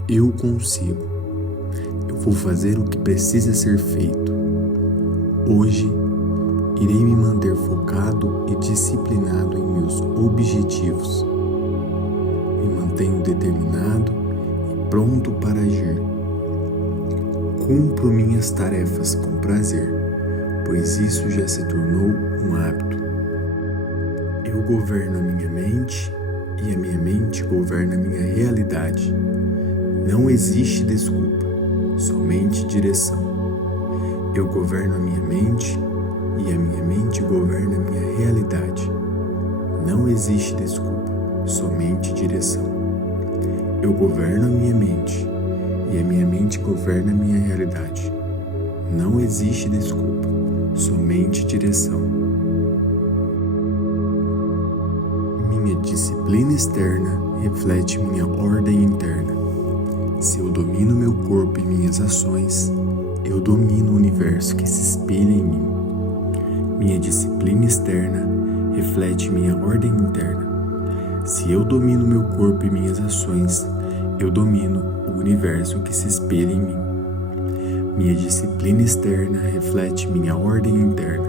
eu consigo. Eu vou fazer o que precisa ser feito. Hoje, irei me manter focado e disciplinado em meus objetivos. Me mantenho determinado e pronto para agir. Cumpro minhas tarefas com prazer, pois isso já se tornou um hábito. Eu governo a minha mente e a minha mente governa a minha realidade. Não existe desculpa, somente direção. Eu governo a minha mente e a minha mente governa a minha realidade. Não existe desculpa, somente direção. Eu governo a minha mente e a minha mente governa a minha realidade. Não existe desculpa, somente direção. Minha disciplina externa reflete minha ordem interna. Se eu domino meu corpo e minhas ações, eu domino o universo que se espelha em mim. Minha disciplina externa reflete minha ordem interna. Se eu domino meu corpo e minhas ações, eu domino o universo que se espelha em mim. Minha disciplina externa reflete minha ordem interna.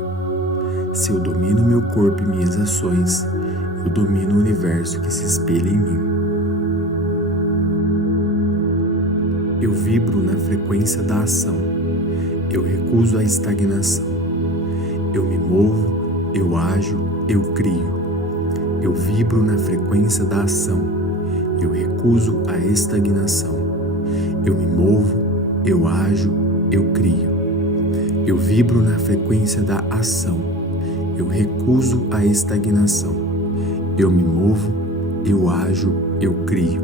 Se eu domino meu corpo e minhas ações, eu domino o universo que se espelha em mim. Eu vibro na frequência da ação. Eu recuso a estagnação. Eu me movo, eu ajo, eu crio. Eu vibro na frequência da ação. Eu recuso a estagnação. Eu me movo, eu ajo, eu crio. Eu vibro na frequência da ação. Eu recuso a estagnação. Eu me movo, eu ajo, eu crio.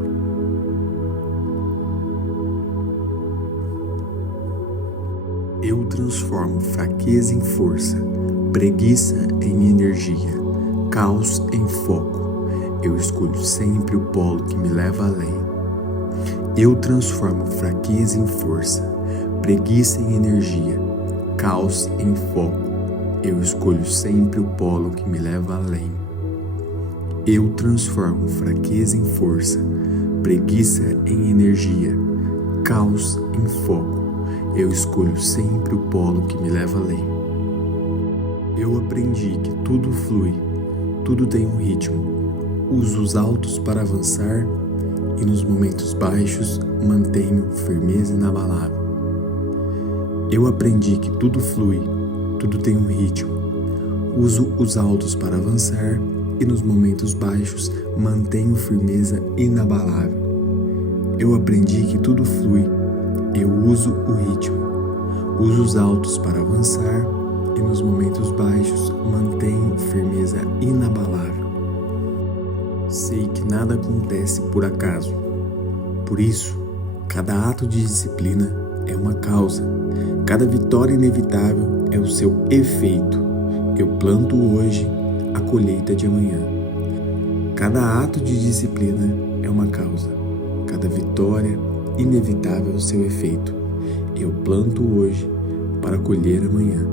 Eu transformo fraqueza em força, preguiça em energia, caos em foco. Eu escolho sempre o polo que me leva além. Eu transformo fraqueza em força, preguiça em energia, caos em foco. Eu escolho sempre o polo que me leva além. Eu transformo fraqueza em força, preguiça em energia, caos em foco. Eu escolho sempre o polo que me leva além. Eu aprendi que tudo flui, tudo tem um ritmo. Uso os altos para avançar e nos momentos baixos mantenho firmeza inabalável. Eu aprendi que tudo flui, tudo tem um ritmo. Uso os altos para avançar e nos momentos baixos mantenho firmeza inabalável. Eu aprendi que tudo flui, eu uso o ritmo. Uso os altos para avançar e nos momentos baixos mantenho firmeza inabalável. Sei que nada acontece por acaso. Por isso, cada ato de disciplina é uma causa. Cada vitória inevitável é o seu efeito. Eu planto hoje a colheita de amanhã. Cada ato de disciplina é uma causa. Cada vitória inevitável é o seu efeito. Eu planto hoje para colher amanhã.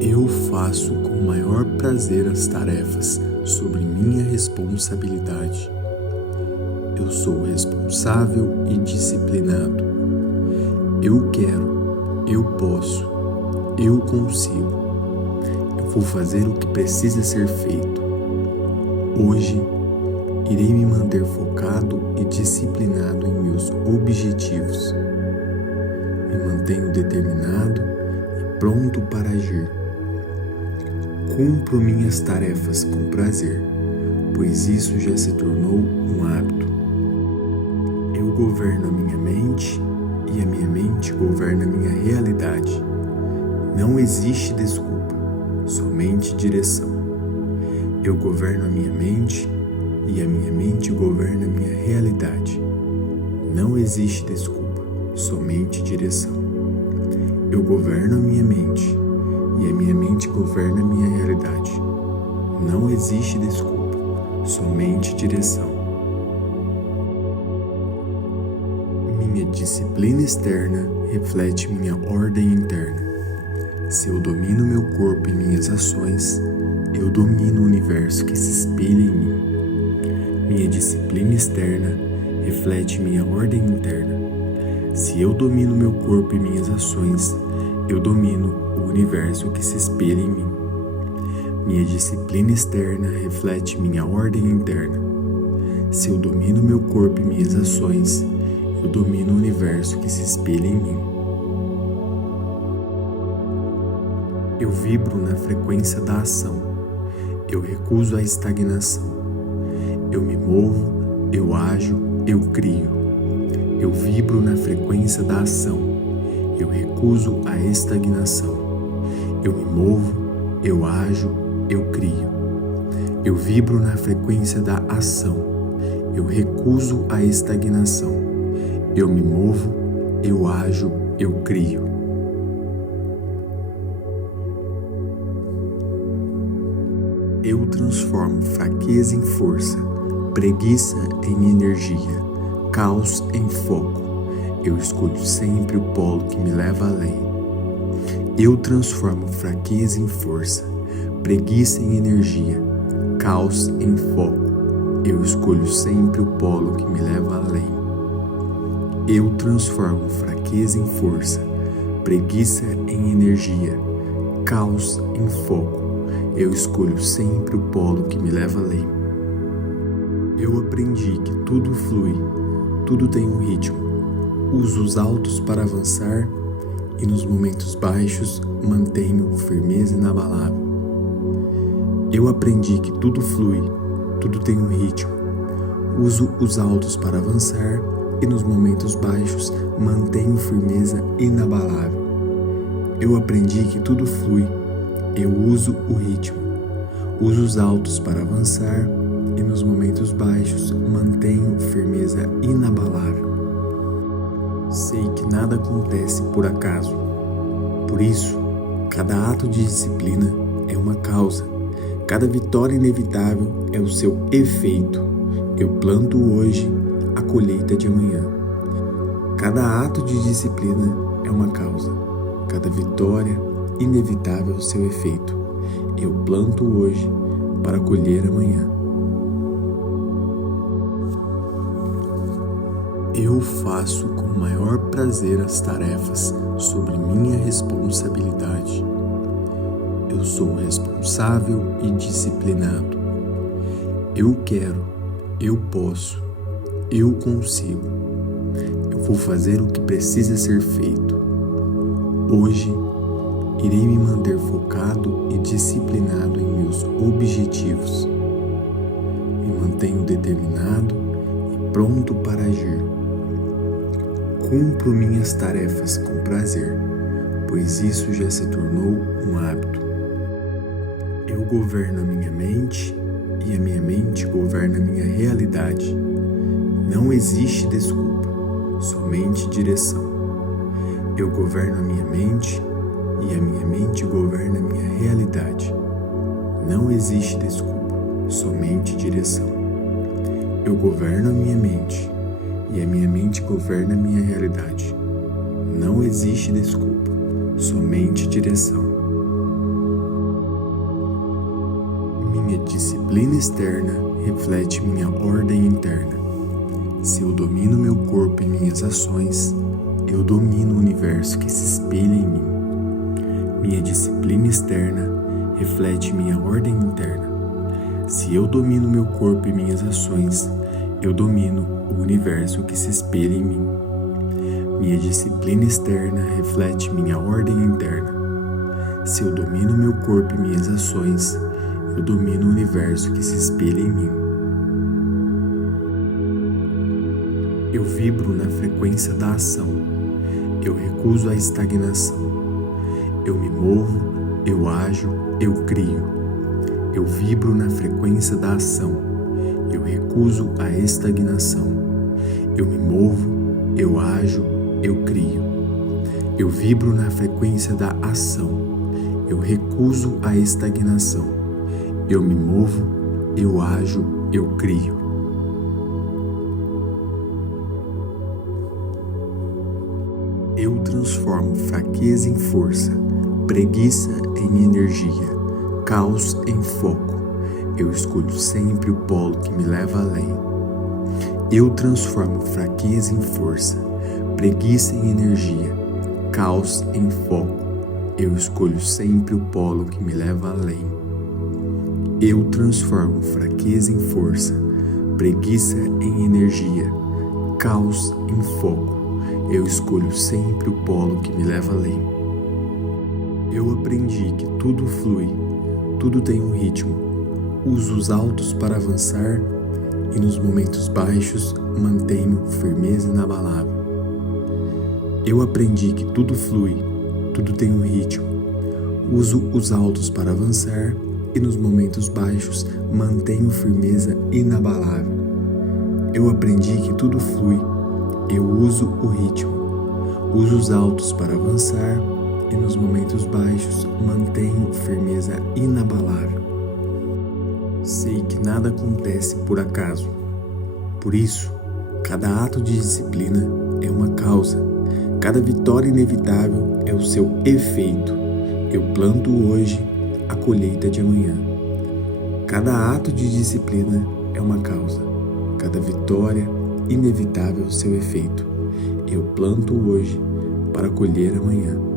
Eu faço com o maior prazer as tarefas sobre minha responsabilidade. Eu sou responsável e disciplinado. Eu quero, eu posso, eu consigo. Eu vou fazer o que precisa ser feito. Hoje, irei me manter focado e disciplinado em meus objetivos. Me mantenho determinado e pronto para agir. Cumpro minhas tarefas com prazer, pois isso já se tornou um hábito. Eu governo a minha mente e a minha mente governa a minha realidade. Não existe desculpa, somente direção. Eu governo a minha mente e a minha mente governa a minha realidade. Não existe desculpa, somente direção. Eu governo a minha mente e a minha mente governa a minha realidade. Não existe desculpa, somente direção. Minha disciplina externa reflete minha ordem interna. Se eu domino meu corpo e minhas ações, eu domino o universo que se espelha em mim. Minha disciplina externa reflete minha ordem interna. Se eu domino meu corpo e minhas ações, eu domino o universo que se espelha em mim. Minha disciplina externa reflete minha ordem interna. Se eu domino meu corpo e minhas ações, eu domino o universo que se espelha em mim. Eu vibro na frequência da ação. Eu recuso a estagnação. Eu me movo, eu ajo, eu crio. Eu vibro na frequência da ação. Eu recuso a estagnação. Eu me movo, eu ajo, eu crio. Eu vibro na frequência da ação. Eu recuso a estagnação. Eu me movo, eu ajo, eu crio. Eu transformo fraqueza em força, preguiça em energia, caos em foco. Eu escolho sempre o polo que me leva além. Eu transformo fraqueza em força, preguiça em energia, caos em foco. Eu escolho sempre o polo que me leva além. Eu transformo fraqueza em força, preguiça em energia, caos em foco. Eu escolho sempre o polo que me leva além. Eu aprendi que tudo flui, tudo tem um ritmo. Uso os altos para avançar e nos momentos baixos mantenho firmeza inabalável. Eu aprendi que tudo flui, tudo tem um ritmo. Uso os altos para avançar e nos momentos baixos mantenho firmeza inabalável. Eu aprendi que tudo flui, eu uso o ritmo. Uso os altos para avançar e nos momentos baixos mantenho firmeza inabalável. Sei que nada acontece por acaso. Por isso, cada ato de disciplina é uma causa. Cada vitória inevitável é o seu efeito. Eu planto hoje a colheita de amanhã. Cada ato de disciplina é uma causa. Cada vitória inevitável é o seu efeito. Eu planto hoje para colher amanhã. Eu faço com o maior prazer as tarefas sobre minha responsabilidade. Eu sou responsável e disciplinado. Eu quero, eu posso, eu consigo. Eu vou fazer o que precisa ser feito. Hoje, irei me manter focado e disciplinado em meus objetivos. Me mantenho determinado e pronto para agir. Cumpro minhas tarefas com prazer, pois isso já se tornou um hábito. Eu governo a minha mente e a minha mente governa a minha realidade. Não existe desculpa, somente direção. Eu governo a minha mente e a minha mente governa a minha realidade. Não existe desculpa, somente direção. Eu governo a minha mente e a minha mente governa a minha realidade. Não existe desculpa, somente direção. Minha disciplina externa reflete minha ordem interna. Se eu domino meu corpo e minhas ações, eu domino o universo que se espelha em mim. Minha disciplina externa reflete minha ordem interna. Se eu domino meu corpo e minhas ações, eu domino o universo que se espelha em mim. Minha disciplina externa reflete minha ordem interna. Se eu domino meu corpo e minhas ações, eu domino o universo que se espelha em mim. Eu vibro na frequência da ação. Eu recuso a estagnação. Eu me movo, eu ajo, eu crio. Eu vibro na frequência da ação. Eu recuso a estagnação. Eu me movo, eu ajo, eu crio. Eu vibro na frequência da ação. Eu recuso a estagnação. Eu me movo, eu ajo, eu crio. Eu transformo fraqueza em força, preguiça em energia, caos em foco. Eu escolho sempre o polo que me leva além. Eu transformo fraqueza em força, preguiça em energia, caos em foco. Eu escolho sempre o polo que me leva além. Eu transformo fraqueza em força, preguiça em energia, caos em foco. Eu escolho sempre o polo que me leva além. Eu aprendi que tudo flui, tudo tem um ritmo. Uso os altos para avançar e nos momentos baixos mantenho firmeza inabalável. Eu aprendi que tudo flui, tudo tem um ritmo. Uso os altos para avançar e nos momentos baixos mantenho firmeza inabalável. Eu aprendi que tudo flui, eu uso o ritmo. Uso os altos para avançar e nos momentos baixos mantenho firmeza inabalável. Sei que nada acontece por acaso. Por isso, cada ato de disciplina é uma causa. Cada vitória inevitável é o seu efeito. Eu planto hoje a colheita de amanhã. Cada ato de disciplina é uma causa. Cada vitória inevitável é o seu efeito. Eu planto hoje para colher amanhã.